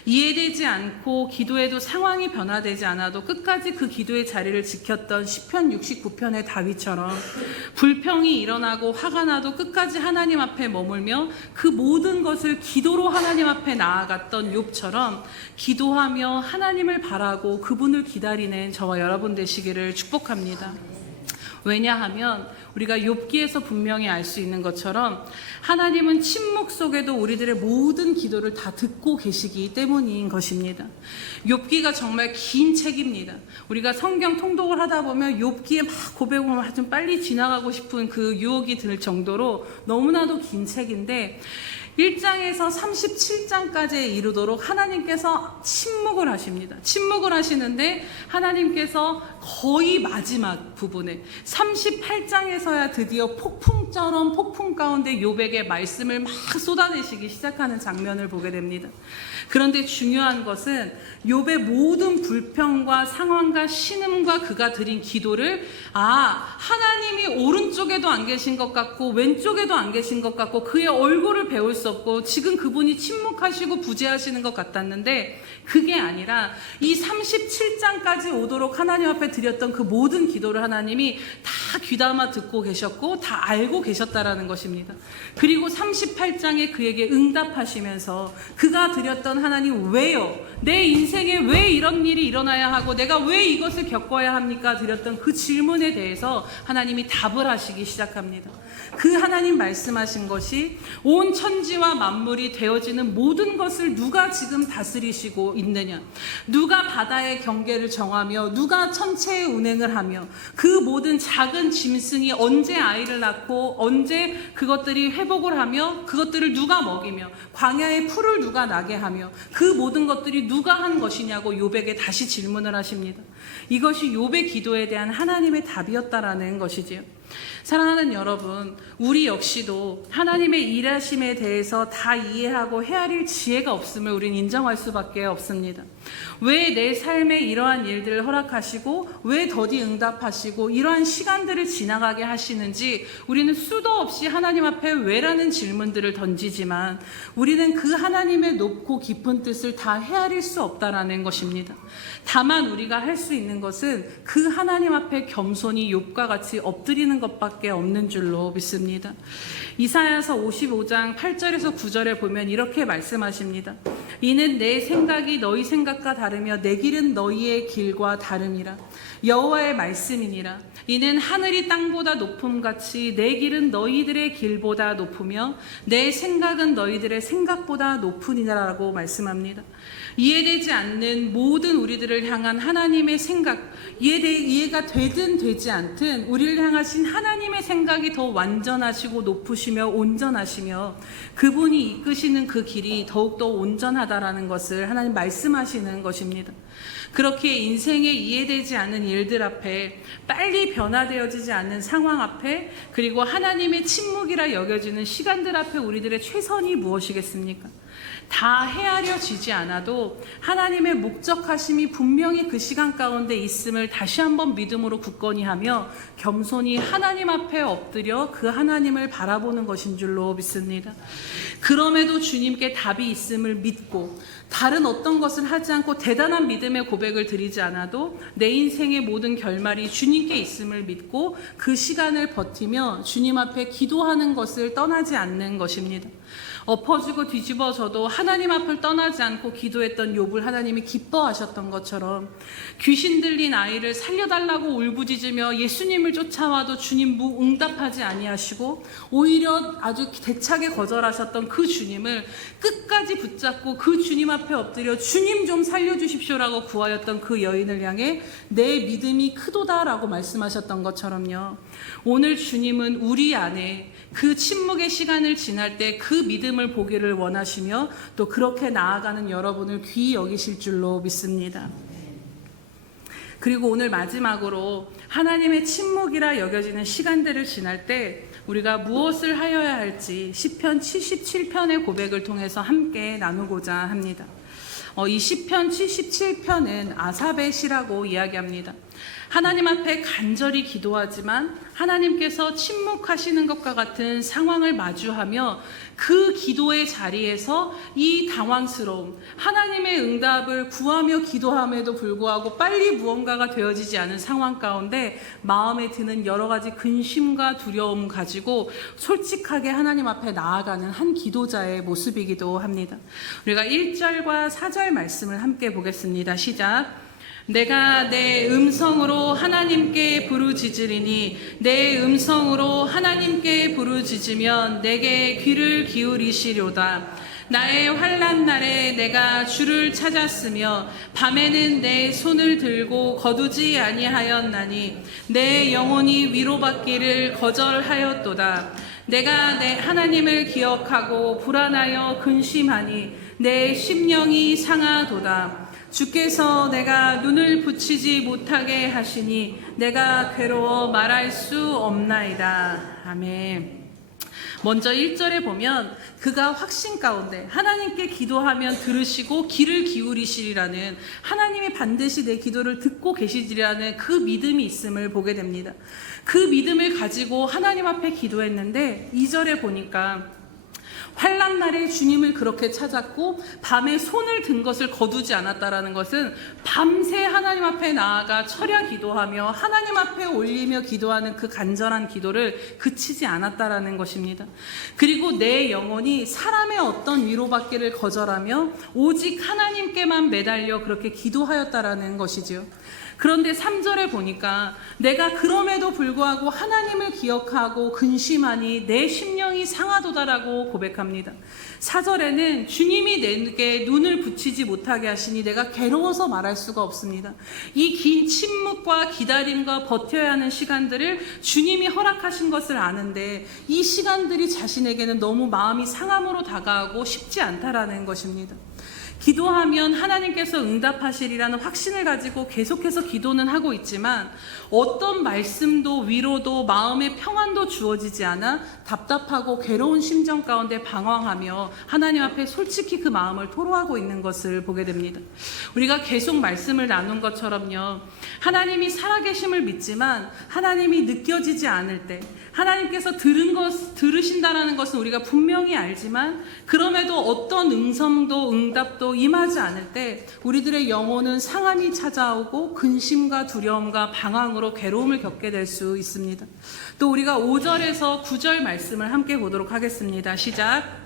이해되지 않고 기도해도 상황이 변화되지 않아도 끝까지 그 기도의 자리를 지켰던 시편 69편의 다윗처럼 불평이 일어나고 화가 나도 끝까지 하나님 앞에 머물며 그 모든 것을 기도로 하나님 앞에 나아갔던 욥처럼 기도하며 하나님을 바라고 그분을 기다리는 저와 여러분 되시기를 축복합니다. 왜냐하면 우리가 욥기에서 분명히 알 수 있는 것처럼 하나님은 침묵 속에도 우리들의 모든 기도를 다 듣고 계시기 때문인 것입니다. 욥기가 정말 긴 책입니다. 우리가 성경 통독을 하다 보면 욥기에 막 고백을 좀 빨리 지나가고 싶은 그 유혹이 들 정도로 너무나도 긴 책인데 1장에서 37장까지에 이르도록 하나님께서 침묵을 하십니다. 침묵을 하시는데 하나님께서 거의 마지막 부분에 38장에서야 드디어 폭풍처럼 폭풍 가운데 욥에게 말씀을 막 쏟아내시기 시작하는 장면을 보게 됩니다. 그런데 중요한 것은 욥의 모든 불평과 상황과 신음과 그가 드린 기도를 하나님이 오른쪽에도 안 계신 것 같고 왼쪽에도 안 계신 것 같고 그의 얼굴을 배울 수 없고 지금 그분이 침묵하시고 부재하시는 것 같았는데 그게 아니라 이 37장까지 오도록 하나님 앞에 드렸던 그 모든 기도를 하나님이 다 귀담아 듣고 계셨고 다 알고 계셨다라는 것입니다. 그리고 38장에 그에게 응답하시면서 그가 드렸던 하나님 왜요? 내 인생에 왜 이런 일이 일어나야 하고 내가 왜 이것을 겪어야 합니까? 드렸던 그 질문에 대해서 하나님이 답을 하시기 시작합니다. 그 하나님 말씀하신 것이 온 천지와 만물이 되어지는 모든 것을 누가 지금 다스리시고 있느냐, 누가 바다의 경계를 정하며 누가 천체의 운행을 하며 그 모든 작은 짐승이 언제 아이를 낳고 언제 그것들이 회복을 하며 그것들을 누가 먹이며 광야의 풀을 누가 나게 하며 그 모든 것들이 누가 한 것이냐고 욥에게 다시 질문을 하십니다. 이것이 욥의 기도에 대한 하나님의 답이었다라는 것이지요. 사랑하는 여러분, 우리 역시도 하나님의 일하심에 대해서 다 이해하고 헤아릴 지혜가 없음을 우린 인정할 수밖에 없습니다. 왜 내 삶에 이러한 일들을 허락하시고 왜 더디 응답하시고 이러한 시간들을 지나가게 하시는지 우리는 수도 없이 하나님 앞에 왜라는 질문들을 던지지만 우리는 그 하나님의 높고 깊은 뜻을 다 헤아릴 수 없다라는 것입니다. 다만 우리가 할 수 있는 것은 그 하나님 앞에 겸손히 욥과 같이 엎드리는 것밖에 없는 줄로 믿습니다. 이사야서 55장 8절에서 9절에 보면 이렇게 말씀하십니다. 이는 내 생각이 너희 생각과 다르며 내 길은 너희의 길과 다름이라. 여호와의 말씀이니라. 이는 하늘이 땅보다 높음같이 내 길은 너희들의 길보다 높으며 내 생각은 너희들의 생각보다 높으니라라고 말씀합니다. 이해되지 않는 모든 우리들을 향한 하나님의 생각, 이해가 되든 되지 않든 우리를 향하신 하나님의 생각이 더 완전하시고 높으시며 온전하시며 그분이 이끄시는 그 길이 더욱더 온전하다라는 것을 하나님 말씀하시는 것입니다. 그렇게 인생에 이해되지 않는 일들 앞에 빨리 변화되어지지 않는 상황 앞에 그리고 하나님의 침묵이라 여겨지는 시간들 앞에 우리들의 최선이 무엇이겠습니까? 다 헤아려지지 않아도 하나님의 목적하심이 분명히 그 시간 가운데 있음을 다시 한번 믿음으로 굳건히 하며 겸손히 하나님 앞에 엎드려 그 하나님을 바라보는 것인 줄로 믿습니다. 그럼에도 주님께 답이 있음을 믿고 다른 어떤 것을 하지 않고 대단한 믿음의 고백을 드리지 않아도 내 인생의 모든 결말이 주님께 있음을 믿고 그 시간을 버티며 주님 앞에 기도하는 것을 떠나지 않는 것입니다. 엎어지고 뒤집어져도 하나님 앞을 떠나지 않고 기도했던 욥을 하나님이 기뻐하셨던 것처럼 귀신 들린 아이를 살려달라고 울부짖으며 예수님을 쫓아와도 주님 응답하지 아니하시고 오히려 아주 대차게 거절하셨던 그 주님을 끝까지 붙잡고 그 주님 앞에 엎드려 주님 좀 살려주십시오라고 구하였던 그 여인을 향해 내 믿음이 크도다라고 말씀하셨던 것처럼요. 오늘 주님은 우리 안에 그 침묵의 시간을 지날 때 그 믿음을 보기를 원하시며 또 그렇게 나아가는 여러분을 귀히 여기실 줄로 믿습니다. 그리고 오늘 마지막으로 하나님의 침묵이라 여겨지는 시간들을 지날 때 우리가 무엇을 하여야 할지 시편 77편의 고백을 통해서 함께 나누고자 합니다. 이 시편 77편은 아삽의 시라고 이야기합니다. 하나님 앞에 간절히 기도하지만 하나님께서 침묵하시는 것과 같은 상황을 마주하며 그 기도의 자리에서 이 당황스러움, 하나님의 응답을 구하며 기도함에도 불구하고 빨리 무언가가 되어지지 않은 상황 가운데 마음에 드는 여러 가지 근심과 두려움 가지고 솔직하게 하나님 앞에 나아가는 한 기도자의 모습이기도 합니다. 우리가 1절과 4절 말씀을 함께 보겠습니다. 시작. 내가 내 음성으로 하나님께 부르짖으리니 내 음성으로 하나님께 부르짖으면 내게 귀를 기울이시려다. 나의 환난 날에 내가 주를 찾았으며 밤에는 내 손을 들고 거두지 아니하였나니 내 영혼이 위로받기를 거절하였도다. 내가 내 하나님을 기억하고 불안하여 근심하니 내 심령이 상하도다. 주께서 내가 눈을 붙이지 못하게 하시니 내가 괴로워 말할 수 없나이다. 아멘. 먼저 1절에 보면 그가 확신 가운데 하나님께 기도하면 들으시고 귀를 기울이시리라는, 하나님이 반드시 내 기도를 듣고 계시리라는 그 믿음이 있음을 보게 됩니다. 그 믿음을 가지고 하나님 앞에 기도했는데 2절에 보니까 환난 날에 주님을 그렇게 찾았고 밤에 손을 든 것을 거두지 않았다라는 것은 밤새 하나님 앞에 나아가 철야 기도하며 하나님 앞에 올리며 기도하는 그 간절한 기도를 그치지 않았다라는 것입니다. 그리고 내 영혼이 사람의 어떤 위로받기를 거절하며 오직 하나님께만 매달려 그렇게 기도하였다라는 것이지요. 그런데 3절에 보니까 내가 그럼에도 불구하고 하나님을 기억하고 근심하니 내 심령이 상하도다라고 고백합니다. 4절에는 주님이 내게 눈을 붙이지 못하게 하시니 내가 괴로워서 말할 수가 없습니다. 이 긴 침묵과 기다림과 버텨야 하는 시간들을 주님이 허락하신 것을 아는데 이 시간들이 자신에게는 너무 마음이 상함으로 다가오고 쉽지 않다라는 것입니다. 기도하면 하나님께서 응답하시리라는 확신을 가지고 계속해서 기도는 하고 있지만 어떤 말씀도 위로도 마음의 평안도 주어지지 않아 답답하고 괴로운 심정 가운데 방황하며 하나님 앞에 솔직히 그 마음을 토로하고 있는 것을 보게 됩니다. 우리가 계속 말씀을 나눈 것처럼요, 하나님이 살아계심을 믿지만 하나님이 느껴지지 않을 때, 하나님께서 들으신다라는 것은 우리가 분명히 알지만 그럼에도 어떤 음성도 응답도 임하지 않을 때 우리들의 영혼은 상함이 찾아오고 근심과 두려움과 방황으로 괴로움을 겪게 될 수 있습니다. 또 우리가 5절에서 9절 말씀을 함께 보도록 하겠습니다. 시작.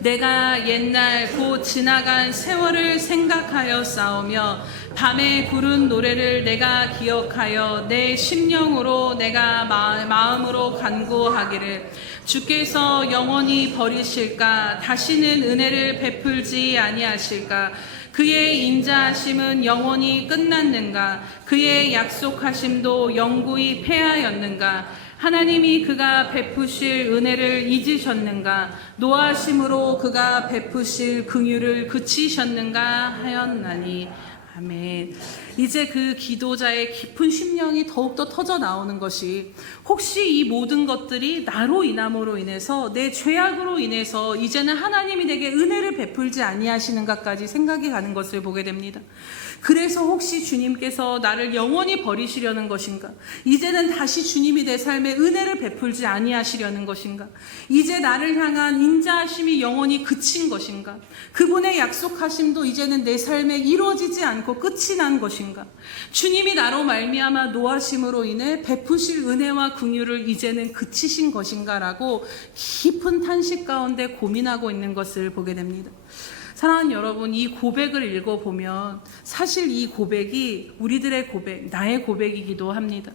내가 옛날 곧 지나간 세월을 생각하여 싸우며 밤에 부른 노래를 내가 기억하여 내 심령으로 내가 마음으로 간구하기를 주께서 영원히 버리실까? 다시는 은혜를 베풀지 아니하실까? 그의 인자하심은 영원히 끝났는가? 그의 약속하심도 영구히 패하였는가? 하나님이 그가 베푸실 은혜를 잊으셨는가? 노하심으로 그가 베푸실 긍휼을 그치셨는가 하였나니. 아멘. 이제 그 기도자의 깊은 심령이 더욱더 터져 나오는 것이, 혹시 이 모든 것들이 나로 인함으로 인해서 내 죄악으로 인해서 이제는 하나님이 내게 은혜를 베풀지 아니하시는가까지 생각이 가는 것을 보게 됩니다. 그래서 혹시 주님께서 나를 영원히 버리시려는 것인가? 이제는 다시 주님이 내 삶에 은혜를 베풀지 아니하시려는 것인가? 이제 나를 향한 인자하심이 영원히 그친 것인가? 그분의 약속하심도 이제는 내 삶에 이루어지지 않고 끝이 난 것인가? 주님이 나로 말미암아 노하심으로 인해 베푸실 은혜와 긍휼을 이제는 그치신 것인가라고 깊은 탄식 가운데 고민하고 있는 것을 보게 됩니다. 사랑하는 여러분, 이 고백을 읽어보면 사실 이 고백이 우리들의 고백, 나의 고백이기도 합니다.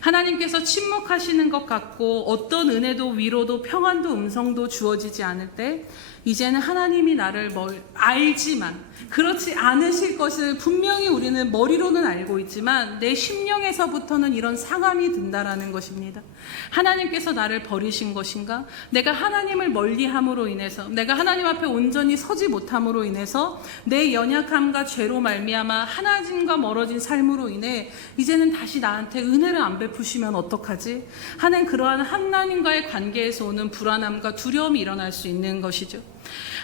하나님께서 침묵하시는 것 같고 어떤 은혜도 위로도 평안도 음성도 주어지지 않을 때 이제는 하나님이 나를 알지만 그렇지 않으실 것을 분명히 우리는 머리로는 알고 있지만 내 심령에서부터는 이런 상함이 든다라는 것입니다. 하나님께서 나를 버리신 것인가? 내가 하나님을 멀리함으로 인해서, 내가 하나님 앞에 온전히 서지 못함으로 인해서 내 연약함과 죄로 말미암아 하나님과 멀어진 삶으로 인해 이제는 다시 나한테 은혜를 안 베푸시면 어떡하지? 하는 그러한 하나님과의 관계에서 오는 불안함과 두려움이 일어날 수 있는 것이죠.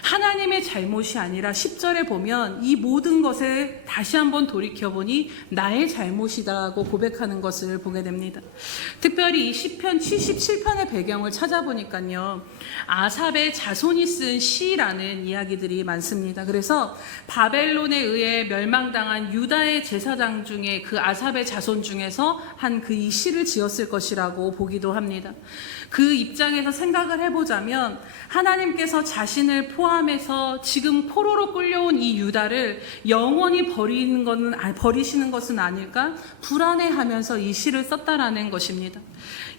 하나님의 잘못이 아니라 10절에 보면 이 모든 것을 다시 한번 돌이켜보니 나의 잘못이다라고 고백하는 것을 보게 됩니다. 특별히 이 시편 77편의 배경을 찾아보니까요, 아삽의 자손이 쓴 시라는 이야기들이 많습니다. 그래서 바벨론에 의해 멸망당한 유다의 제사장 중에 그 아삽의 자손 중에서 한 그 이 시를 지었을 것이라고 보기도 합니다. 그 입장에서 생각을 해보자면 하나님께서 자신을 포함해서 지금 포로로 끌려온 이 유다를 영원히 버리시는 것은 아닐까 불안해하면서 이 시를 썼다라는 것입니다.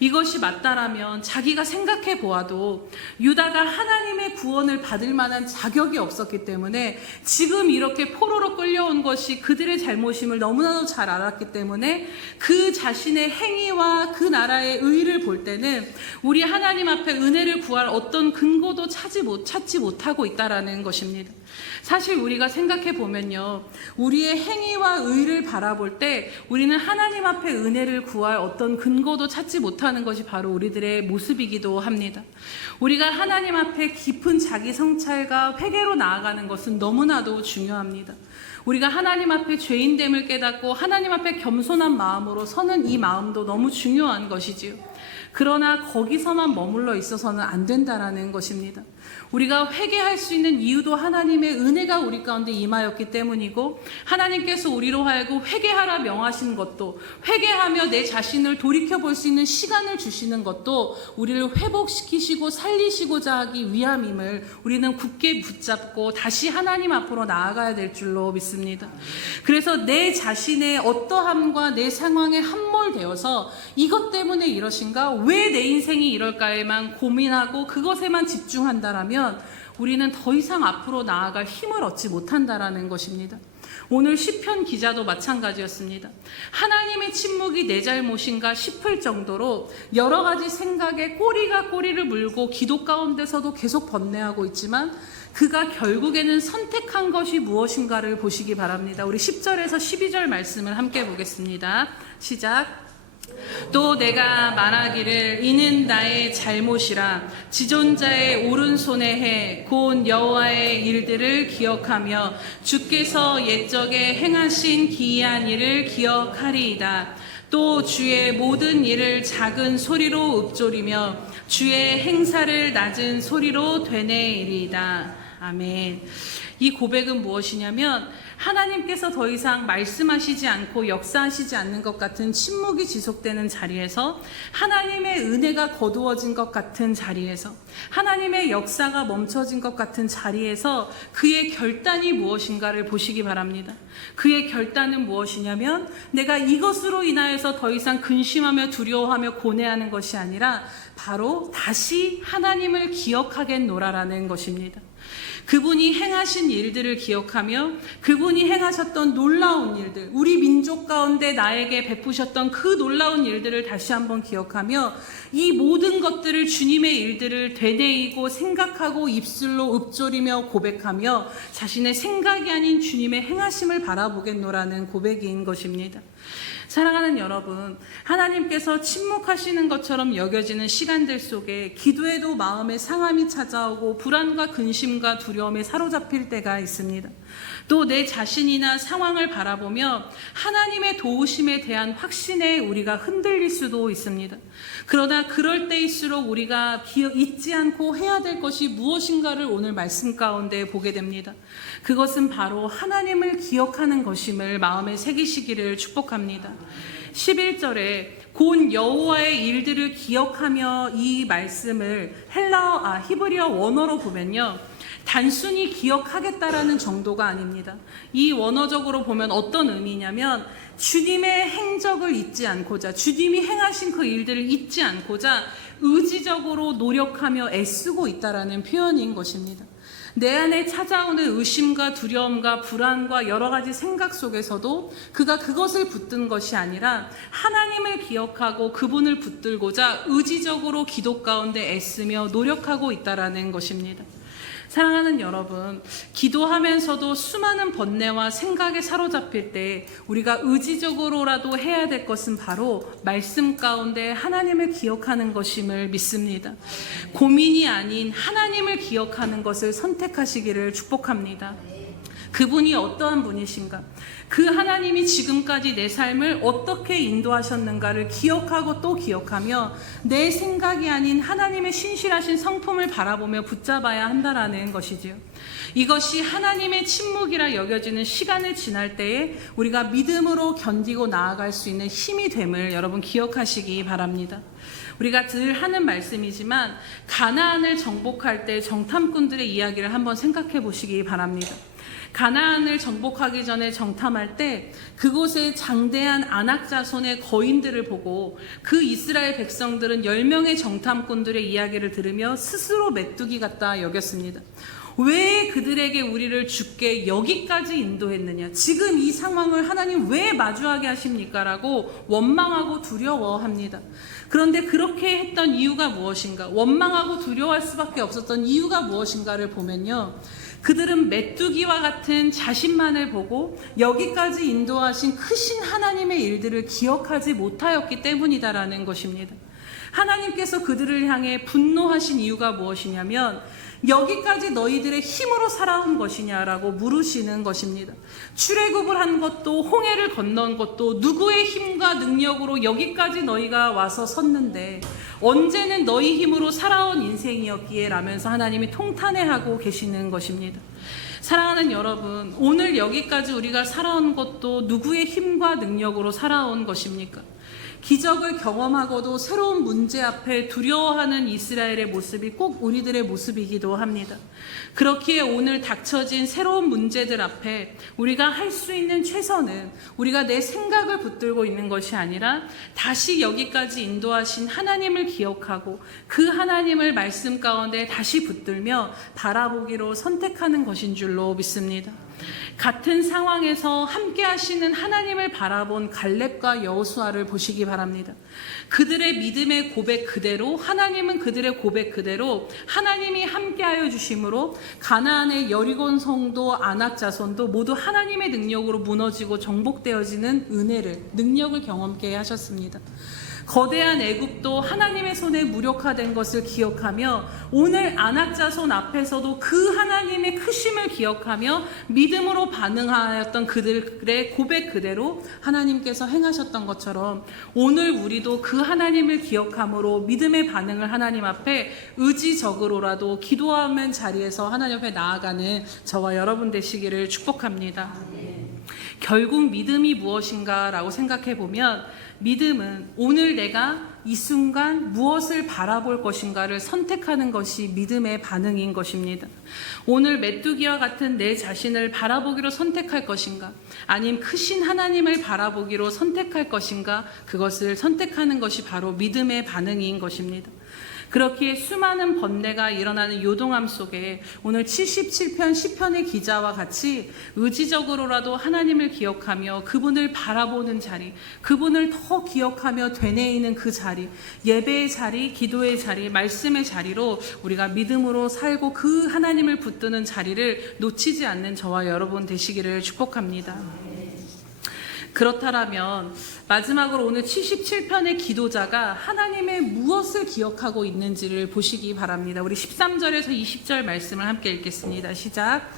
이것이 맞다라면 자기가 생각해 보아도 유다가 하나님의 구원을 받을 만한 자격이 없었기 때문에 지금 이렇게 포로로 끌려온 것이 그들의 잘못임을 너무나도 잘 알았기 때문에 그 자신의 행위와 그 나라의 의를 볼 때는 우리 하나님 앞에 은혜를 구할 어떤 근거도 찾지 못하고 있다라는 것입니다. 사실 우리가 생각해 보면요, 우리의 행위와 의를 바라볼 때 우리는 하나님 앞에 은혜를 구할 어떤 근거도 찾지 못하는 것이 바로 우리들의 모습이기도 합니다. 우리가 하나님 앞에 깊은 자기 성찰과 회개로 나아가는 것은 너무나도 중요합니다. 우리가 하나님 앞에 죄인됨을 깨닫고 하나님 앞에 겸손한 마음으로 서는 이 마음도 너무 중요한 것이지요. 그러나 거기서만 머물러 있어서는 안 된다라는 것입니다. 우리가 회개할 수 있는 이유도 하나님의 은혜가 우리 가운데 임하였기 때문이고, 하나님께서 우리로 하여금 회개하라 명하신 것도, 회개하며 내 자신을 돌이켜볼 수 있는 시간을 주시는 것도 우리를 회복시키시고 살리시고자 하기 위함임을 우리는 굳게 붙잡고 다시 하나님 앞으로 나아가야 될 줄로 믿습니다. 그래서 내 자신의 어떠함과 내 상황에 함몰되어서 이것 때문에 이러신가, 왜 내 인생이 이럴까에만 고민하고 그것에만 집중한다라면 우리는 더 이상 앞으로 나아갈 힘을 얻지 못한다라는 것입니다. 오늘 시편 기자도 마찬가지였습니다. 하나님의 침묵이 내 잘못인가 싶을 정도로 여러 가지 생각에 꼬리가 꼬리를 물고 기도 가운데서도 계속 번뇌하고 있지만 그가 결국에는 선택한 것이 무엇인가를 보시기 바랍니다. 우리 10절에서 12절 말씀을 함께 보겠습니다. 시작. 또 내가 말하기를 이는 나의 잘못이라 지존자의 오른손에 해 곧 여호와의 일들을 기억하며 주께서 옛적에 행하신 기이한 일을 기억하리이다. 또 주의 모든 일을 작은 소리로 읊조리며 주의 행사를 낮은 소리로 되뇌이리이다. 아멘. 이 고백은 무엇이냐면 하나님께서 더 이상 말씀하시지 않고 역사하시지 않는 것 같은 침묵이 지속되는 자리에서, 하나님의 은혜가 거두어진 것 같은 자리에서, 하나님의 역사가 멈춰진 것 같은 자리에서 그의 결단이 무엇인가를 보시기 바랍니다. 그의 결단은 무엇이냐면 내가 이것으로 인하여서 더 이상 근심하며 두려워하며 고뇌하는 것이 아니라 바로 다시 하나님을 기억하겠노라라는 것입니다. 그분이 행하신 일들을 기억하며 그분이 행하셨던 놀라운 일들, 우리 민족 가운데 나에게 베푸셨던 그 놀라운 일들을 다시 한번 기억하며 이 모든 것들을, 주님의 일들을 되뇌이고 생각하고 입술로 읊조리며 고백하며 자신의 생각이 아닌 주님의 행하심을 바라보겠노라는 고백인 것입니다. 사랑하는 여러분, 하나님께서 침묵하시는 것처럼 여겨지는 시간들 속에 기도에도 마음의 상함이 찾아오고 불안과 근심과 두려움에 사로잡힐 때가 있습니다. 또 내 자신이나 상황을 바라보며 하나님의 도우심에 대한 확신에 우리가 흔들릴 수도 있습니다. 그러나 그럴 때일수록 우리가 잊지 않고 해야 될 것이 무엇인가를 오늘 말씀 가운데 보게 됩니다. 그것은 바로 하나님을 기억하는 것임을 마음에 새기시기를 축복합니다. 11절에 곧 여호와의 일들을 기억하며, 이 말씀을 히브리어 원어로 보면요, 단순히 기억하겠다라는 정도가 아닙니다. 이 원어적으로 보면 어떤 의미냐면 주님의 행적을 잊지 않고자, 주님이 행하신 그 일들을 잊지 않고자 의지적으로 노력하며 애쓰고 있다라는 표현인 것입니다. 내 안에 찾아오는 의심과 두려움과 불안과 여러 가지 생각 속에서도 그가 그것을 붙든 것이 아니라 하나님을 기억하고 그분을 붙들고자 의지적으로 기도 가운데 애쓰며 노력하고 있다라는 것입니다. 사랑하는 여러분, 기도하면서도 수많은 번뇌와 생각에 사로잡힐 때 우리가 의지적으로라도 해야 될 것은 바로 말씀 가운데 하나님을 기억하는 것임을 믿습니다. 고민이 아닌 하나님을 기억하는 것을 선택하시기를 축복합니다. 그분이 어떠한 분이신가? 그 하나님이 지금까지 내 삶을 어떻게 인도하셨는가를 기억하고 또 기억하며 내 생각이 아닌 하나님의 신실하신 성품을 바라보며 붙잡아야 한다라는 것이지요. 이것이 하나님의 침묵이라 여겨지는 시간을 지날 때에 우리가 믿음으로 견디고 나아갈 수 있는 힘이 됨을 여러분 기억하시기 바랍니다. 우리가 늘 하는 말씀이지만 가나안을 정복할 때 정탐꾼들의 이야기를 한번 생각해 보시기 바랍니다. 가나안을 정복하기 전에 정탐할 때 그곳에 장대한 아낙 자손의 거인들을 보고 그 이스라엘 백성들은 10명의 정탐꾼들의 이야기를 들으며 스스로 메뚜기 같다 여겼습니다. 왜 그들에게 우리를 죽게 여기까지 인도했느냐? 지금 이 상황을 하나님 왜 마주하게 하십니까? 라고 원망하고 두려워합니다. 그런데 그렇게 했던 이유가 무엇인가? 원망하고 두려워할 수밖에 없었던 이유가 무엇인가를 보면요, 그들은 메뚜기와 같은 자신만을 보고 여기까지 인도하신 크신 하나님의 일들을 기억하지 못하였기 때문이다라는 것입니다. 하나님께서 그들을 향해 분노하신 이유가 무엇이냐면 여기까지 너희들의 힘으로 살아온 것이냐라고 물으시는 것입니다. 출애굽을 한 것도 홍해를 건넌 것도 누구의 힘과 능력으로 여기까지 너희가 와서 섰는데 언제는 너희 힘으로 살아온 인생이었기에 라면서 하나님이 통탄해하고 계시는 것입니다. 사랑하는 여러분, 오늘 여기까지 우리가 살아온 것도 누구의 힘과 능력으로 살아온 것입니까? 기적을 경험하고도 새로운 문제 앞에 두려워하는 이스라엘의 모습이 꼭 우리들의 모습이기도 합니다. 그렇기에 오늘 닥쳐진 새로운 문제들 앞에 우리가 할 수 있는 최선은 우리가 내 생각을 붙들고 있는 것이 아니라 다시 여기까지 인도하신 하나님을 기억하고 그 하나님을 말씀 가운데 다시 붙들며 바라보기로 선택하는 것인 줄로 믿습니다. 같은 상황에서 함께 하시는 하나님을 바라본 갈렙과 여호수아를 보시기 바랍니다. 그들의 믿음의 고백 그대로, 하나님은 그들의 고백 그대로 하나님이 함께하여 주심으로 가나안의 여리곤 성도 아낙 자손도 모두 하나님의 능력으로 무너지고 정복되어지는 은혜를, 능력을 경험케 하셨습니다. 거대한 애굽도 하나님의 손에 무력화된 것을 기억하며 오늘 아낙 자손 앞에서도 그 하나님의 크심을 기억하며 믿음으로 반응하였던 그들의 고백 그대로 하나님께서 행하셨던 것처럼 오늘 우리도 그 하나님을 기억함으로 믿음의 반응을 하나님 앞에 의지적으로라도 기도하는 자리에서 하나님 앞에 나아가는 저와 여러분 되시기를 축복합니다. 결국 믿음이 무엇인가 라고 생각해 보면 믿음은 오늘 내가 이 순간 무엇을 바라볼 것인가를 선택하는 것이 믿음의 반응인 것입니다. 오늘 메뚜기와 같은 내 자신을 바라보기로 선택할 것인가, 아니면 크신 하나님을 바라보기로 선택할 것인가, 그것을 선택하는 것이 바로 믿음의 반응인 것입니다. 그렇기에 수많은 번뇌가 일어나는 요동함 속에 오늘 77편 시편의 기자와 같이 의지적으로라도 하나님을 기억하며 그분을 바라보는 자리, 그분을 더 기억하며 되뇌이는 그 자리, 예배의 자리, 기도의 자리, 말씀의 자리로 우리가 믿음으로 살고 그 하나님을 붙드는 자리를 놓치지 않는 저와 여러분 되시기를 축복합니다. 그렇다면 마지막으로 오늘 77편의 기도자가 하나님의 무엇을 기억하고 있는지를 보시기 바랍니다. 우리 13절에서 20절 말씀을 함께 읽겠습니다. 시작.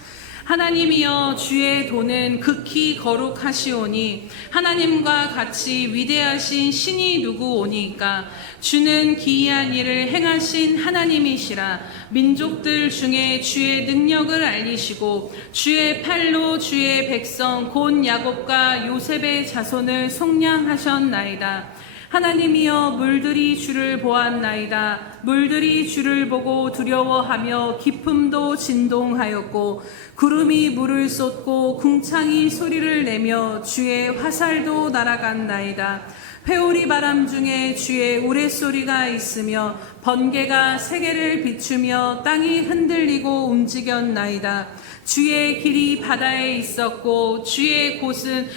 하나님이여, 주의 도는 극히 거룩하시오니 하나님과 같이 위대하신 신이 누구오니까? 주는 기이한 일을 행하신 하나님이시라. 민족들 중에 주의 능력을 알리시고 주의 팔로 주의 백성 곧 야곱과 요셉의 자손을 속량하셨나이다. 하나님이여, 물들이 주를 보았나이다. 물들이 주를 보고 두려워하며 깊음도 진동하였고 구름이 물을 쏟고 궁창이 소리를 내며 주의 화살도 날아갔나이다. 회오리 바람 중에 주의 우레소리가 있으며 번개가 세계를 비추며 땅이 흔들리고 움직였나이다. 주의 길이 바다에 있었고 주의 곳은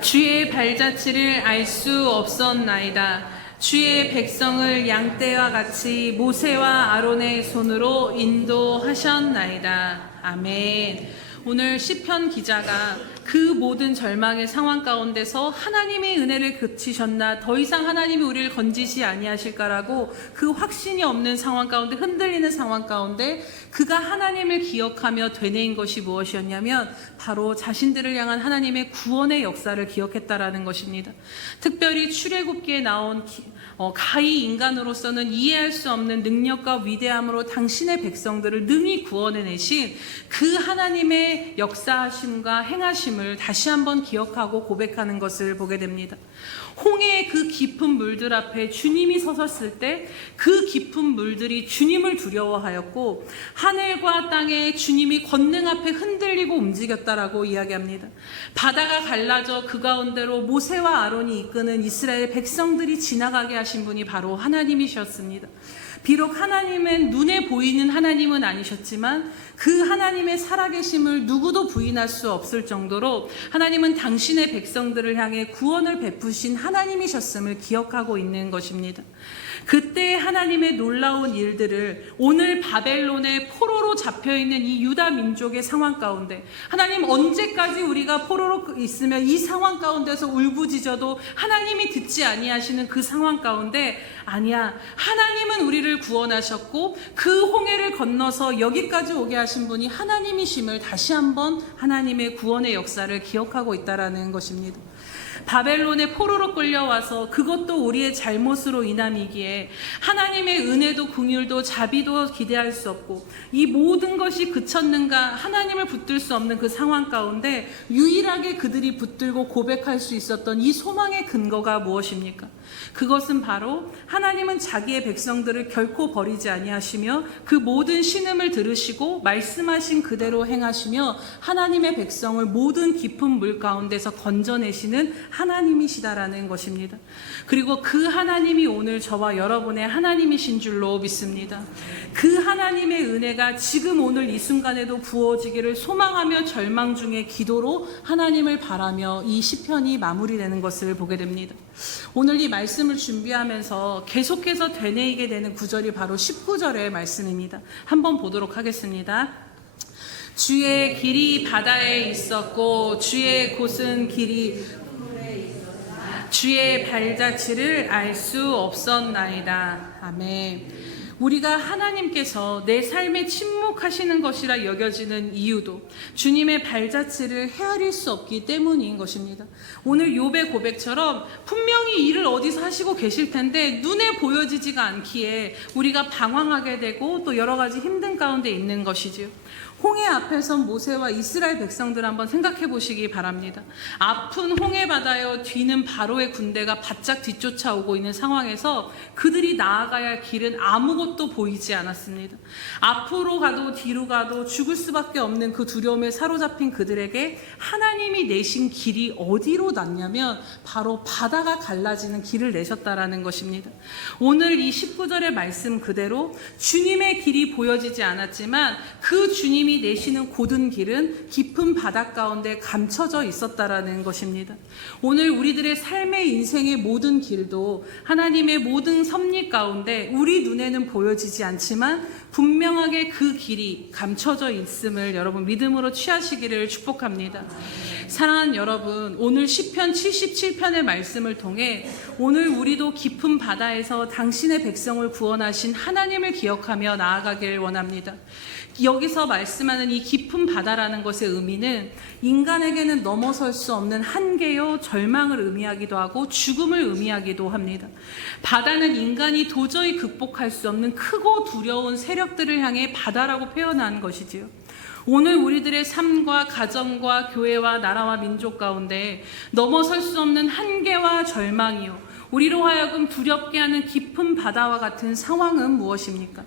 주의 발자취를 알 수 없었나이다. 주의 백성을 양떼와 같이 모세와 아론의 손으로 인도하셨나이다. 아멘. 오늘 시편 기자가 그 모든 절망의 상황 가운데서 하나님의 은혜를 그치셨나, 더 이상 하나님이 우리를 건지지 아니하실까라고 그 확신이 없는 상황 가운데, 흔들리는 상황 가운데 그가 하나님을 기억하며 되뇌인 것이 무엇이었냐면 바로 자신들을 향한 하나님의 구원의 역사를 기억했다라는 것입니다. 특별히 출애굽기에 나온 가히 인간으로서는 이해할 수 없는 능력과 위대함으로 당신의 백성들을 능히 구원해내신 그 하나님의 역사하심과 행하심을 다시 한번 기억하고 고백하는 것을 보게 됩니다. 홍해의 그 깊은 물들 앞에 주님이 서섰을 때 그 깊은 물들이 주님을 두려워하였고, 하늘과 땅에 주님이 권능 앞에 흔들리고 움직였다라고 이야기합니다. 바다가 갈라져 그 가운데로 모세와 아론이 이끄는 이스라엘 백성들이 지나가게 하신 분이 바로 하나님이셨습니다. 비록 하나님은 눈에 보이는 하나님은 아니셨지만 그 하나님의 살아계심을 누구도 부인할 수 없을 정도로 하나님은 당신의 백성들을 향해 구원을 베푸신 하나님이셨음을 기억하고 있는 것입니다. 그때 하나님의 놀라운 일들을 오늘 바벨론의 포로로 잡혀있는 이 유다 민족의 상황 가운데, 하나님 언제까지 우리가 포로로 있으면 이 상황 가운데서 울부짖어도 하나님이 듣지 아니하시는 그 상황 가운데, 아니야, 하나님은 우리를 구원하셨고 그 홍해를 건너서 여기까지 오게 하신 분이 하나님이심을 다시 한번 하나님의 구원의 역사를 기억하고 있다라는 것입니다. 바벨론의 포로로 끌려와서 그것도 우리의 잘못으로 인함이기에 하나님의 은혜도 긍휼도 자비도 기대할 수 없고 이 모든 것이 그쳤는가 하나님을 붙들 수 없는 그 상황 가운데 유일하게 그들이 붙들고 고백할 수 있었던 이 소망의 근거가 무엇입니까? 그것은 바로 하나님은 자기의 백성들을 결코 버리지 아니하시며 그 모든 신음을 들으시고 말씀하신 그대로 행하시며 하나님의 백성을 모든 깊은 물 가운데서 건져내시는 하나님이시다라는 것입니다. 그리고 그 하나님이 오늘 저와 여러분의 하나님이신 줄로 믿습니다. 그 하나님의 은혜가 지금 오늘 이 순간에도 부어지기를 소망하며 절망 중에 기도로 하나님을 바라며 이 시편이 마무리되는 것을 보게 됩니다. 오늘 이 말씀을 준비하면서 계속해서 되뇌이게 되는 구절이 바로 19절의 말씀입니다. 한번 보도록 하겠습니다. 주의 길이 바다에 있었고 주의 곳은 길이 주의 발자취를 알 수 없었나이다. 아멘. 우리가 하나님께서 내 삶에 침묵하시는 것이라 여겨지는 이유도 주님의 발자취를 헤아릴 수 없기 때문인 것입니다. 오늘 욥의 고백처럼 분명히 일을 어디서 하시고 계실 텐데 눈에 보여지지가 않기에 우리가 방황하게 되고 또 여러 가지 힘든 가운데 있는 것이지요. 홍해 앞에서 모세와 이스라엘 백성들 한번 생각해 보시기 바랍니다. 아픈 홍해 바다여 뒤는 바로의 군대가 바짝 뒤쫓아오고 있는 상황에서 그들이 나아가야 할 길은 아무것도 보이지 않았습니다. 앞으로 가도 뒤로 가도 죽을 수밖에 없는 그 두려움에 사로잡힌 그들에게 하나님이 내신 길이 어디로 났냐면 바로 바다가 갈라지는 길을 내셨다라는 것입니다. 오늘 이 19절의 말씀 그대로 주님의 길이 보여지지 않았지만 그 주님이 내시는 고든 길은 깊은 바다 가운데 감춰져 있었다라는 것입니다. 오늘 우리들의 삶의 인생의 모든 길도 하나님의 모든 섭리 가운데 우리 눈에는 보여지지 않지만 분명하게 그 길이 감춰져 있음을 여러분 믿음으로 취하시기를 축복합니다. 사랑하는 여러분, 오늘 시편 77편의 말씀을 통해 오늘 우리도 깊은 바다에서 당신의 백성을 구원하신 하나님을 기억하며 나아가길 원합니다. 여기서 말씀하는 이 깊은 바다라는 것의 의미는 인간에게는 넘어설 수 없는 한계요 절망을 의미하기도 하고 죽음을 의미하기도 합니다. 바다는 인간이 도저히 극복할 수 없는 크고 두려운 세력들을 향해 바다라고 표현한 것이지요. 오늘 우리들의 삶과 가정과 교회와 나라와 민족 가운데 넘어설 수 없는 한계와 절망이요, 우리로 하여금 두렵게 하는 깊은 바다와 같은 상황은 무엇입니까?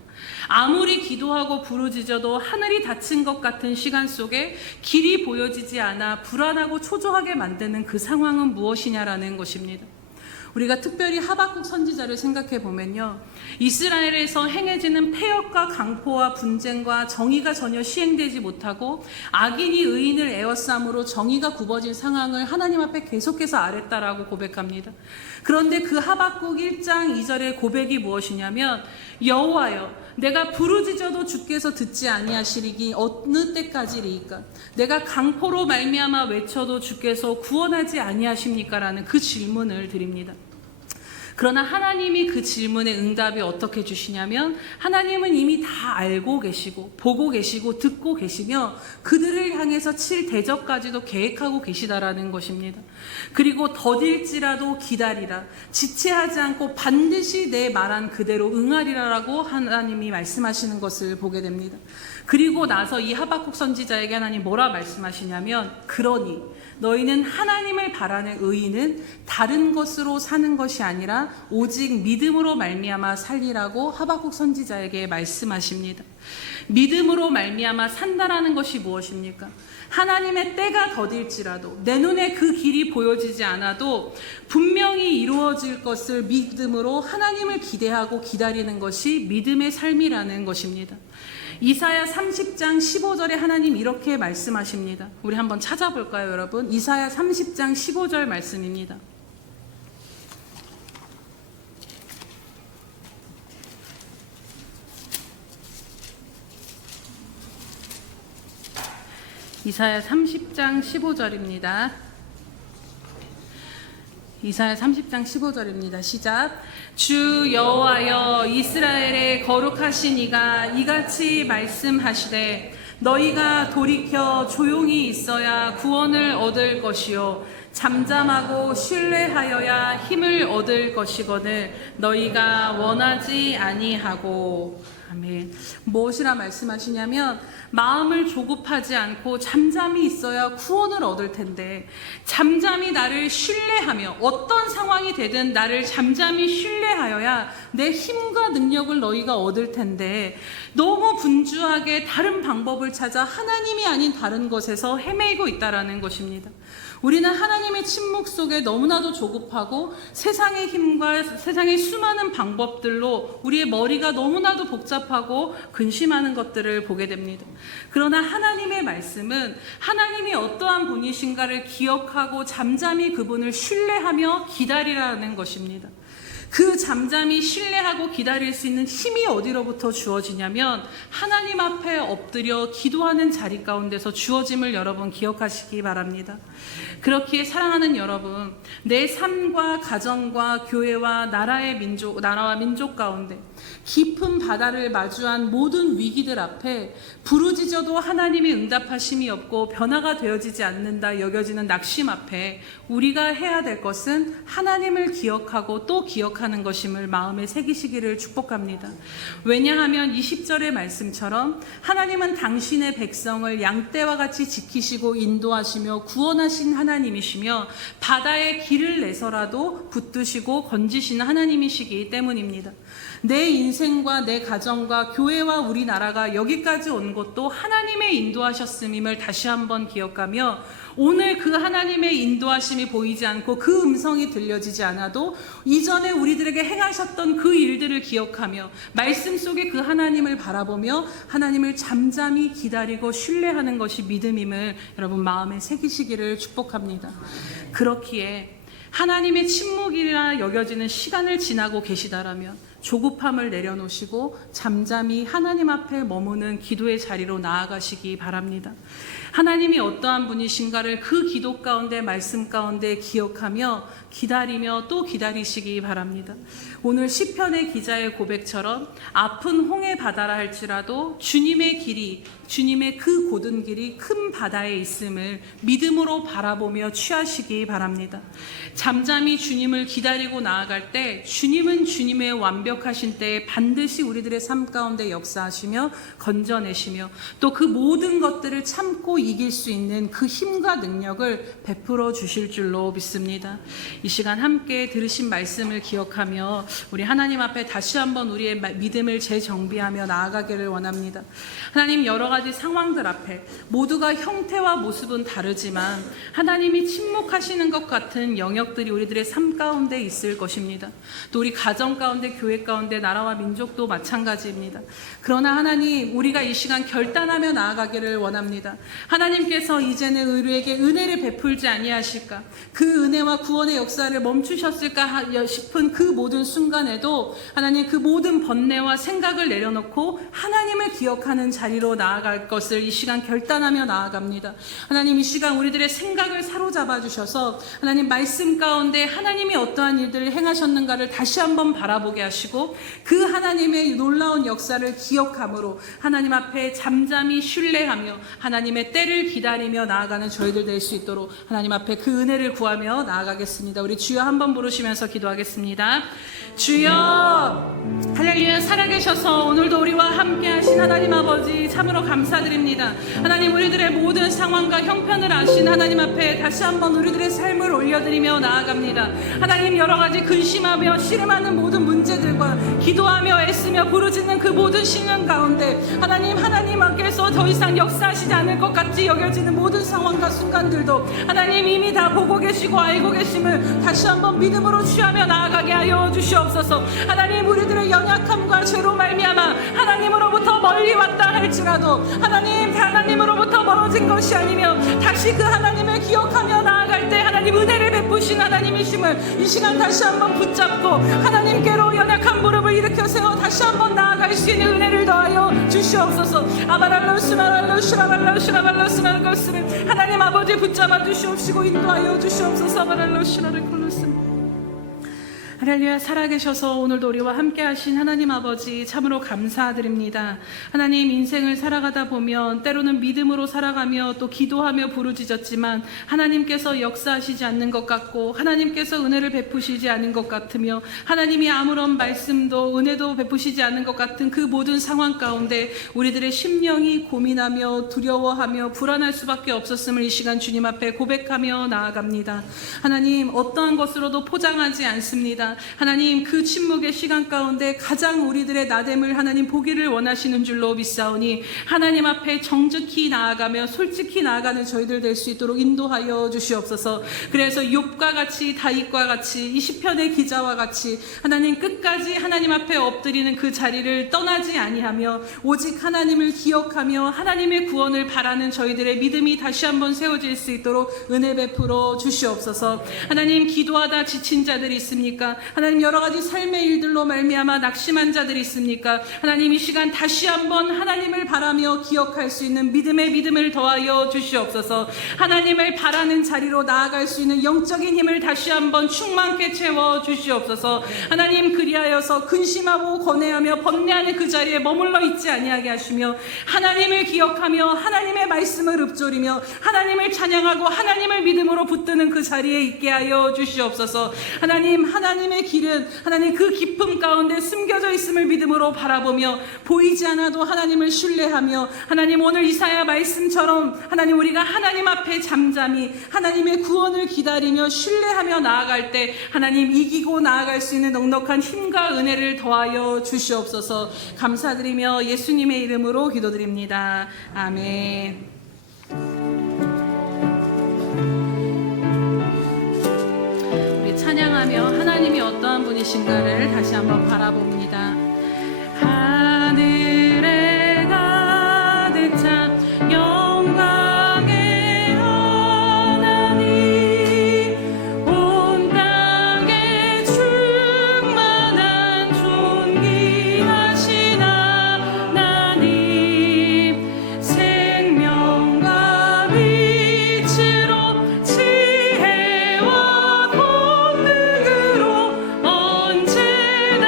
아무리 기도하고 부르짖어도 하늘이 닫힌 것 같은 시간 속에 길이 보여지지 않아 불안하고 초조하게 만드는 그 상황은 무엇이냐라는 것입니다. 우리가 특별히 하박국 선지자를 생각해 보면요, 이스라엘에서 행해지는 폐역과 강포와 분쟁과 정의가 전혀 시행되지 못하고 악인이 의인을 에워싸므로 정의가 굽어진 상황을 하나님 앞에 계속해서 아랬다라고 고백합니다. 그런데 그 하박국 1장 2절의 고백이 무엇이냐면, 여호와여 내가 부르짖어도 주께서 듣지 아니하시리기 어느 때까지리이까? 내가 강포로 말미암아 외쳐도 주께서 구원하지 아니하십니까? 라는 그 질문을 드립니다. 그러나 하나님이 그 질문의 응답이 어떻게 주시냐면, 하나님은 이미 다 알고 계시고 보고 계시고 듣고 계시며 그들을 향해서 칠 대적까지도 계획하고 계시다라는 것입니다. 그리고 더딜지라도 기다리라, 지체하지 않고 반드시 내 말한 그대로 응하리라라고 하나님이 말씀하시는 것을 보게 됩니다. 그리고 나서 이 하박국 선지자에게 하나님 뭐라 말씀하시냐면, 그러니 너희는 하나님을 바라는 의인은 다른 것으로 사는 것이 아니라 오직 믿음으로 말미암아 살리라고 하박국 선지자에게 말씀하십니다. 믿음으로 말미암아 산다라는 것이 무엇입니까? 하나님의 때가 더딜지라도 내 눈에 그 길이 보여지지 않아도 분명히 이루어질 것을 믿음으로 하나님을 기대하고 기다리는 것이 믿음의 삶이라는 것입니다. 이사야 30장 15절에 하나님 이렇게 말씀하십니다. 우리 한번 찾아볼까요, 여러분? 이사야 30장 15절 말씀입니다. 이사야 30장 15절입니다. 이사야 30장 15절입니다. 시작. 주 여호와여 이스라엘의 거룩하신 이가 이같이 말씀하시되, 너희가 돌이켜 조용히 있어야 구원을 얻을 것이요 잠잠하고 신뢰하여야 힘을 얻을 것이거늘 너희가 원하지 아니하고. 아멘. 무엇이라 말씀하시냐면, 마음을 조급하지 않고 잠잠히 있어야 구원을 얻을 텐데, 잠잠히 나를 신뢰하며 어떤 상황이 되든 나를 잠잠히 신뢰하여야 내 힘과 능력을 너희가 얻을 텐데, 너무 분주하게 다른 방법을 찾아 하나님이 아닌 다른 것에서 헤매고 있다라는 것입니다. 우리는 하나님의 침묵 속에 너무나도 조급하고 세상의 힘과 세상의 수많은 방법들로 우리의 머리가 너무나도 복잡하고 근심하는 것들을 보게 됩니다. 그러나 하나님의 말씀은 하나님이 어떠한 분이신가를 기억하고 잠잠히 그분을 신뢰하며 기다리라는 것입니다. 그 잠잠히 신뢰하고 기다릴 수 있는 힘이 어디로부터 주어지냐면, 하나님 앞에 엎드려 기도하는 자리 가운데서 주어짐을 여러분 기억하시기 바랍니다. 그렇기에 사랑하는 여러분, 내 삶과 가정과 교회와 나라와 민족 가운데 깊은 바다를 마주한 모든 위기들 앞에 부르짖어도 하나님이 응답하심이 없고 변화가 되어지지 않는다 여겨지는 낙심 앞에 우리가 해야 될 것은 하나님을 기억하고 또 기억하는 것임을 마음에 새기시기를 축복합니다. 왜냐하면 20절의 말씀처럼 하나님은 당신의 백성을 양떼와 같이 지키시고 인도하시며 구원하신 하나님이시며 바다에 길을 내서라도 붙드시고 건지시는 하나님이시기 때문입니다. 내 인생과 내 가정과 교회와 우리나라가 여기까지 온 것도 하나님의 인도하셨음임을 다시 한번 기억하며, 오늘 그 하나님의 인도하심이 보이지 않고 그 음성이 들려지지 않아도 이전에 우리들에게 행하셨던 그 일들을 기억하며 말씀 속에 그 하나님을 바라보며 하나님을 잠잠히 기다리고 신뢰하는 것이 믿음임을 여러분 마음에 새기시기를 축복합니다. 그렇기에 하나님의 침묵이라 여겨지는 시간을 지나고 계시다라면 조급함을 내려놓으시고 잠잠히 하나님 앞에 머무는 기도의 자리로 나아가시기 바랍니다. 하나님이 어떠한 분이신가를 그 기도 가운데 말씀 가운데 기억하며 기다리며 또 기다리시기 바랍니다. 오늘 시편의 기자의 고백처럼 아픈 홍해 바다라 할지라도 주님의 길이, 주님의 그 곧은 길이 큰 바다에 있음을 믿음으로 바라보며 취하시기 바랍니다. 잠잠히 주님을 기다리고 나아갈 때 주님은 주님의 완벽하신 때에 반드시 우리들의 삶 가운데 역사하시며 건져내시며 또 그 모든 것들을 참고 이길 수 있는 그 힘과 능력을 베풀어 주실 줄로 믿습니다. 이 시간 함께 들으신 말씀을 기억하며 우리 하나님 앞에 다시 한번 우리의 믿음을 재정비하며 나아가기를 원합니다. 하나님, 여러 가지 가지 상황들 앞에 모두가 형태와 모습은 다르지만 하나님이 침묵하시는 것 같은 영역들이 우리들의 삶 가운데 있을 것입니다. 또 우리 가정 가운데, 교회 가운데, 나라와 민족도 마찬가지입니다. 그러나 하나님, 우리가 이 시간 결단하며 나아가기를 원합니다. 하나님께서 이제는 우리에게 은혜를 베풀지 아니하실까? 그 은혜와 구원의 역사를 멈추셨을까 싶은 그 모든 순간에도 하나님, 그 모든 번뇌와 생각을 내려놓고 하나님을 기억하는 자리로 나아갈 것을 이 시간 결단하며 나아갑니다. 하나님, 이 시간 우리들의 생각을 사로잡아 주셔서 하나님 말씀 가운데 하나님이 어떠한 일들을 행하셨는가를 다시 한번 바라보게 하시고 그 하나님의 놀라운 역사를 기억함으로 하나님 앞에 잠잠히 신뢰하며 하나님의 때를 기다리며 나아가는 저희들 될 수 있도록 하나님 앞에 그 은혜를 구하며 나아가겠습니다. 우리 주여 한번 부르시면서 기도하겠습니다. 주여, 할렐루야. 살아계셔서 오늘도 우리와 함께 하신 하나님 아버지 참으로 감사드립니다. 하나님, 우리들의 모든 상황과 형편을 아신 하나님 앞에 다시 한번 우리들의 삶을 올려드리며 나아갑니다. 하나님, 여러 가지 근심하며 씨름하는 모든 문제들과 기도하며 애쓰며 부르짖는 그 모든 신앙 가운데 하나님 앞에서 더 이상 역사하시지 않을 것 같이 여겨지는 모든 상황과 순간들도 하나님 이미 다 보고 계시고 알고 계심을 다시 한번 믿음으로 취하며 나아가게 하여 주시옵소서. 하나님, 우리들의 연약함과 죄로 말미암아 하나님으로부터 멀리 왔다 할지라도 하나님으로부터 멀어진 것이 아니며 다시 그 하나님을 기억하며 나아갈 때 하나님 은혜를 베푸신 하나님이심을 이 시간 다시 한번 붙잡고 하나님께로 연약한 무릎을 일으켜 세워 다시 한번 나아갈 수 있는 은혜를 더하여 주시옵소서. 아바랄로스마랄로스마랄로스마랄로스마랄로스를 하나님 아버지 붙잡아 주시옵시고 인도하여 주시옵소서. 아바랄로스마랄로스. 할렐루야. 살아계셔서 오늘도 우리와 함께 하신 하나님 아버지 참으로 감사드립니다. 하나님, 인생을 살아가다 보면 때로는 믿음으로 살아가며 또 기도하며 부르짖었지만 하나님께서 역사하시지 않는 것 같고 하나님께서 은혜를 베푸시지 않은 것 같으며 하나님이 아무런 말씀도 은혜도 베푸시지 않는 것 같은 그 모든 상황 가운데 우리들의 심령이 고민하며 두려워하며 불안할 수밖에 없었음을 이 시간 주님 앞에 고백하며 나아갑니다. 하나님, 어떠한 것으로도 포장하지 않습니다. 하나님, 그 침묵의 시간 가운데 가장 우리들의 나됨을 하나님 보기를 원하시는 줄로 믿사오니 하나님 앞에 정직히 나아가며 솔직히 나아가는 저희들 될 수 있도록 인도하여 주시옵소서. 그래서 욥과 같이, 다윗과 같이, 이 시편의 기자와 같이 하나님 끝까지 하나님 앞에 엎드리는 그 자리를 떠나지 아니하며 오직 하나님을 기억하며 하나님의 구원을 바라는 저희들의 믿음이 다시 한번 세워질 수 있도록 은혜 베풀어 주시옵소서. 하나님, 기도하다 지친 자들이 있습니까? 하나님, 여러 가지 삶의 일들로 말미암아 낙심한 자들이 있습니까? 하나님, 이 시간 다시 한번 하나님을 바라며 기억할 수 있는 믿음을 더하여 주시옵소서. 하나님을 바라는 자리로 나아갈 수 있는 영적인 힘을 다시 한번 충만케 채워 주시옵소서. 하나님, 그리하여서 근심하고 고뇌하며 번뇌하는 그 자리에 머물러 있지 아니하게 하시며 하나님을 기억하며 하나님의 말씀을 읊조리며 하나님을 찬양하고 하나님을 믿음으로 붙드는 그 자리에 있게 하여 주시옵소서. 하나님의 길은 하나님 그 깊음 가운데 숨겨져 있음을 믿음으로 바라보며 보이지 않아도 하나님을 신뢰하며 하나님, 오늘 이사야 말씀처럼 하나님 우리가 하나님 앞에 잠잠히 하나님의 구원을 기다리며 신뢰하며 나아갈 때 하나님 이기고 나아갈 수 있는 넉넉한 힘과 은혜를 더하여 주시옵소서. 감사드리며 예수님의 이름으로 기도드립니다. 아멘. 찬양하며 하나님이 어떠한 분이신가를 다시 한번 바라봅니다. 하늘에 가득 찬 영광의 하나님, 온 땅에 충만한 존귀하신 하나님, 생명과 빛으로 지혜와 언제나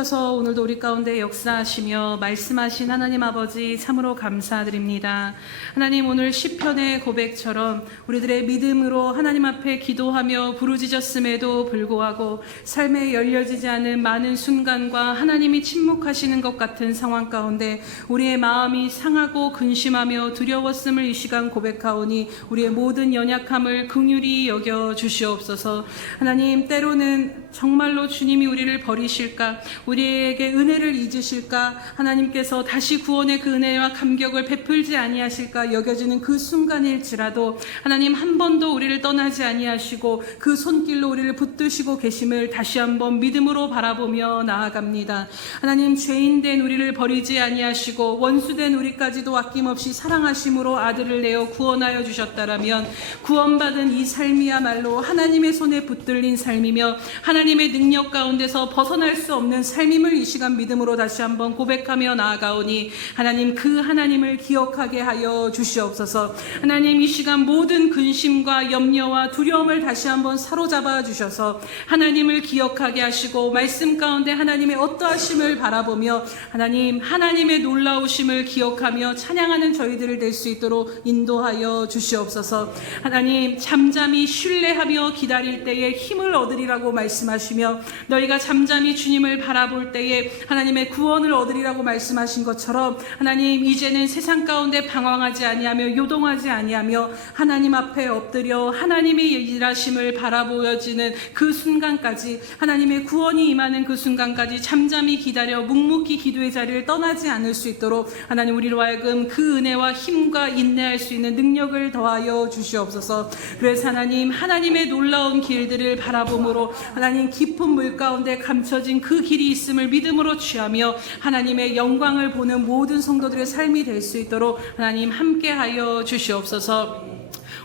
살아계셔서 오늘도 우리 가운데 역사하시며 말씀하신 하나님 아버지 참으로 감사드립니다. 하나님, 오늘 시편의 고백처럼 우리들의 믿음으로 하나님 앞에 기도하며 부르짖었음에도 불구하고 삶에 열려지지 않은 많은 순간과 하나님이 침묵하시는 것 같은 상황 가운데 우리의 마음이 상하고 근심하며 두려웠음을 이 시간 고백하오니 우리의 모든 연약함을 긍휼히 여겨 주시옵소서. 하나님, 때로는 정말로 주님이 우리를 버리실까, 우리에게 은혜를 잊으실까, 하나님께서 다시 구원의 그 은혜와 감격을 베풀지 아니하실까 여겨지는 그 순간일지라도 하나님 한 번도 우리를 떠나지 아니하시고 그 손길로 우리를 붙드시고 계심을 다시 한번 믿음으로 바라보며 나아갑니다. 하나님, 죄인된 우리를 버리지 아니하시고 원수된 우리까지도 아낌없이 사랑하심으로 아들을 내어 구원하여 주셨다라면 구원받은 이 삶이야말로 하나님의 손에 붙들린 삶이며 하나님의 능력 가운데서 벗어날 수 없는 삶임을 이 시간 믿음으로 다시 한번 고백하며 나아가오니 하나님, 그 하나님을 기억하게 하여 주시옵소서. 하나님, 이 시간 모든 근심과 염려와 두려움을 다시 한번 사로잡아 주셔서 하나님을 기억하게 하시고 말씀 가운데 하나님의 어떠하심을 바라보며 하나님의 놀라우심을 기억하며 찬양하는 저희들을 될 수 있도록 인도하여 주시옵소서. 하나님, 잠잠히 신뢰하며 기다릴 때에 힘을 얻으리라고 말씀하시며 너희가 잠잠히 주님을 바라볼 때에 하나님의 구원을 얻으리라고 말씀하신 것처럼 하나님, 이제는 세상 가운데 방황하지 아니하며 요동하지 아니하며 하나님 앞에 엎드려 하나님의 일하심을 바라보여지는 그 순간까지, 하나님의 구원이 임하는 그 순간까지 잠잠히 기다려 묵묵히 기도의 자리를 떠나지 않을 수 있도록 하나님, 우리로 하여금 그 은혜와 힘과 인내할 수 있는 능력을 더하여 주시옵소서. 그래서 하나님의 놀라운 길들을 바라봄으로 하나님, 깊은 물 가운데 감춰진 그 길이 있음을 믿음으로 취하며 하나님의 영광을 보는 모든 성도들의 삶이 될 수 있도록 하나님 함께하여 주시옵소서.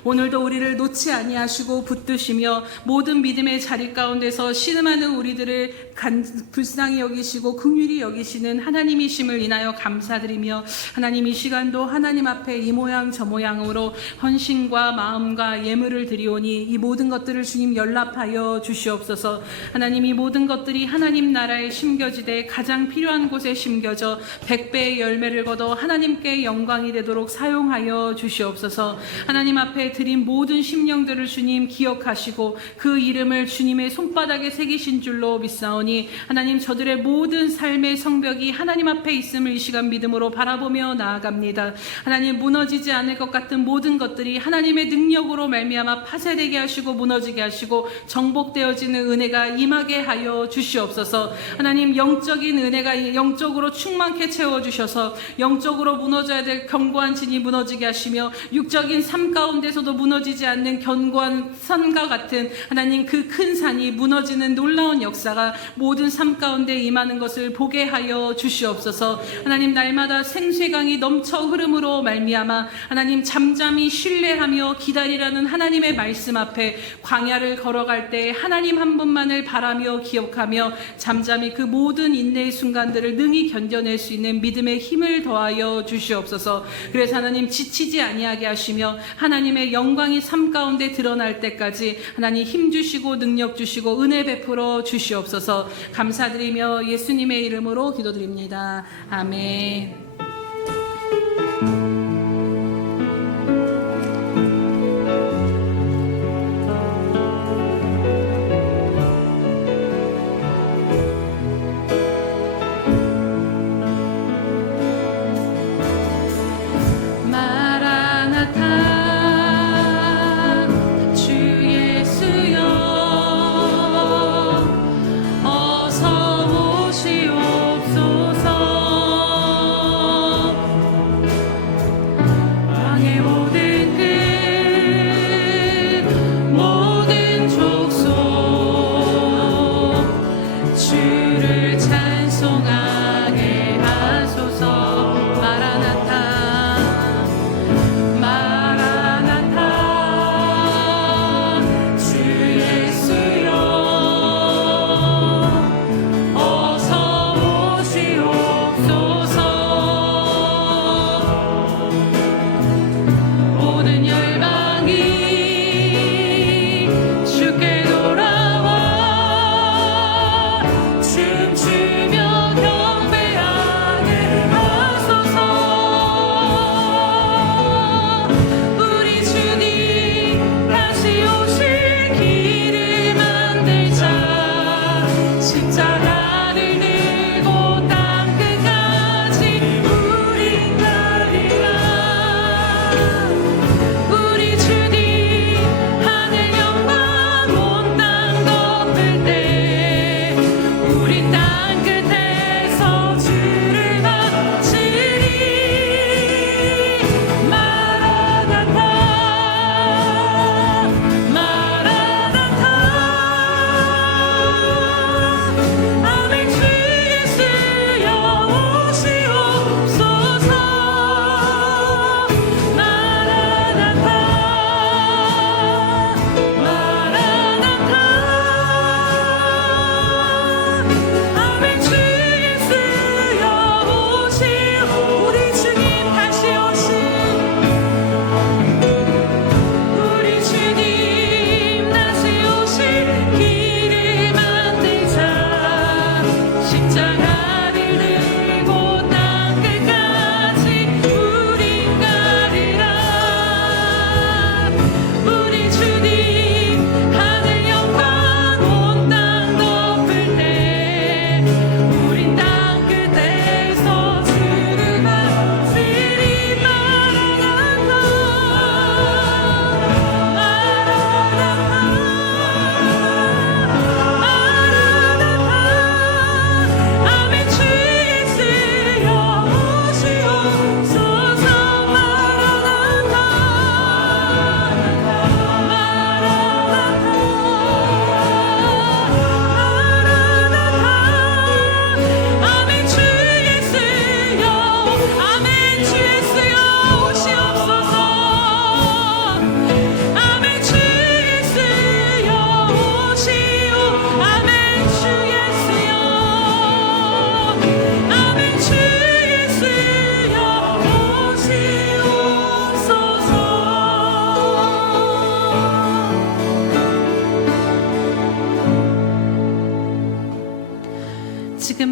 오늘도 우리를 놓지 아니하시고 붙드시며 모든 믿음의 자리 가운데서 신음하는 우리들을 불쌍히 여기시고 긍휼히 여기시는 하나님이심을 인하여 감사드리며 하나님, 이 시간도 하나님 앞에 이 모양 저 모양으로 헌신과 마음과 예물을 드리오니 이 모든 것들을 주님 연락하여 주시옵소서. 하나님, 이 모든 것들이 하나님 나라에 심겨지되 가장 필요한 곳에 심겨져 100배의 열매를 거둬 하나님께 영광이 되도록 사용하여 주시옵소서. 하나님 앞에 드린 모든 심령들을 주님 기억하시고 그 이름을 주님의 손바닥에 새기신 줄로 믿사오니 하나님, 저들의 모든 삶의 성벽이 하나님 앞에 있음을 이 시간 믿음으로 바라보며 나아갑니다. 하나님, 무너지지 않을 것 같은 모든 것들이 하나님의 능력으로 말미암아 파쇄되게 하시고 무너지게 하시고 정복되어지는 은혜가 임하게 하여 주시옵소서. 하나님, 영적인 은혜가 영적으로 충만케 채워주셔서 영적으로 무너져야 될 견고한 진이 무너지게 하시며 육적인 삶 가운데서도 무너지지 않는 견고한 산과 같은 하나님, 그 큰 산이 무너지는 놀라운 역사가 모든 삶 가운데 임하는 것을 보게 하여 주시옵소서. 하나님, 날마다 생수강이 넘쳐 흐름으로 말미암아 하나님, 잠잠히 신뢰하며 기다리라는 하나님의 말씀 앞에 광야를 걸어갈 때 하나님 한 분만을 바라며 기억하며 잠잠히 그 모든 인내의 순간들을 능히 견뎌낼 수 있는 믿음의 힘을 더하여 주시옵소서. 그래서 하나님, 지치지 아니하게 하시며 하나님의 영광이 삶 가운데 드러날 때까지 하나님 힘 주시고 능력 주시고 은혜 베풀어 주시옵소서. 감사드리며 예수님의 이름으로 기도드립니다. 아멘. 어서 오시옵소서.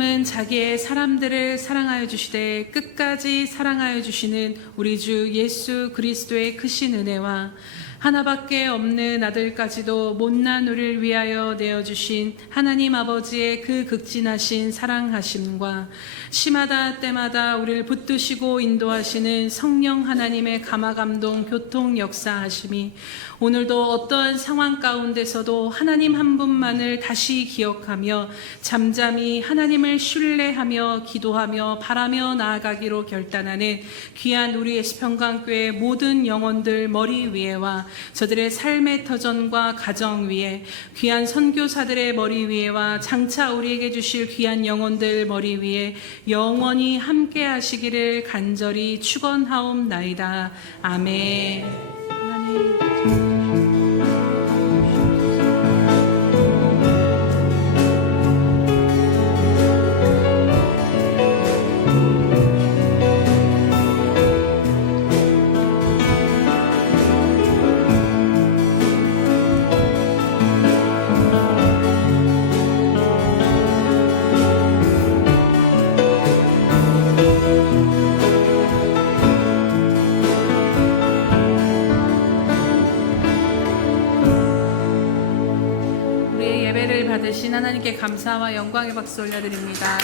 하나님은 자기의 사람들을 사랑하여 주시되 끝까지 사랑하여 주시는 우리 주 예수 그리스도의 크신 은혜와 하나밖에 없는 아들까지도 못난 우리를 위하여 내어주신 하나님 아버지의 그 극진하신 사랑하심과 시마다 때마다 우리를 붙드시고 인도하시는 성령 하나님의 감화감동 교통 역사하심이 오늘도 어떠한 상황 가운데서도 하나님 한 분만을 다시 기억하며 잠잠히 하나님을 신뢰하며 기도하며 바라며 나아가기로 결단하는 귀한 우리 예수평강교회 모든 영혼들 머리 위에와 저들의 삶의 터전과 가정 위에 귀한 선교사들의 머리 위에와 장차 우리에게 주실 귀한 영혼들 머리 위에 영원히 함께 하시기를 간절히 축원하옵나이다. 아멘. 하나님. 받으신 하나님께 감사와 영광의 박수 올려드립니다.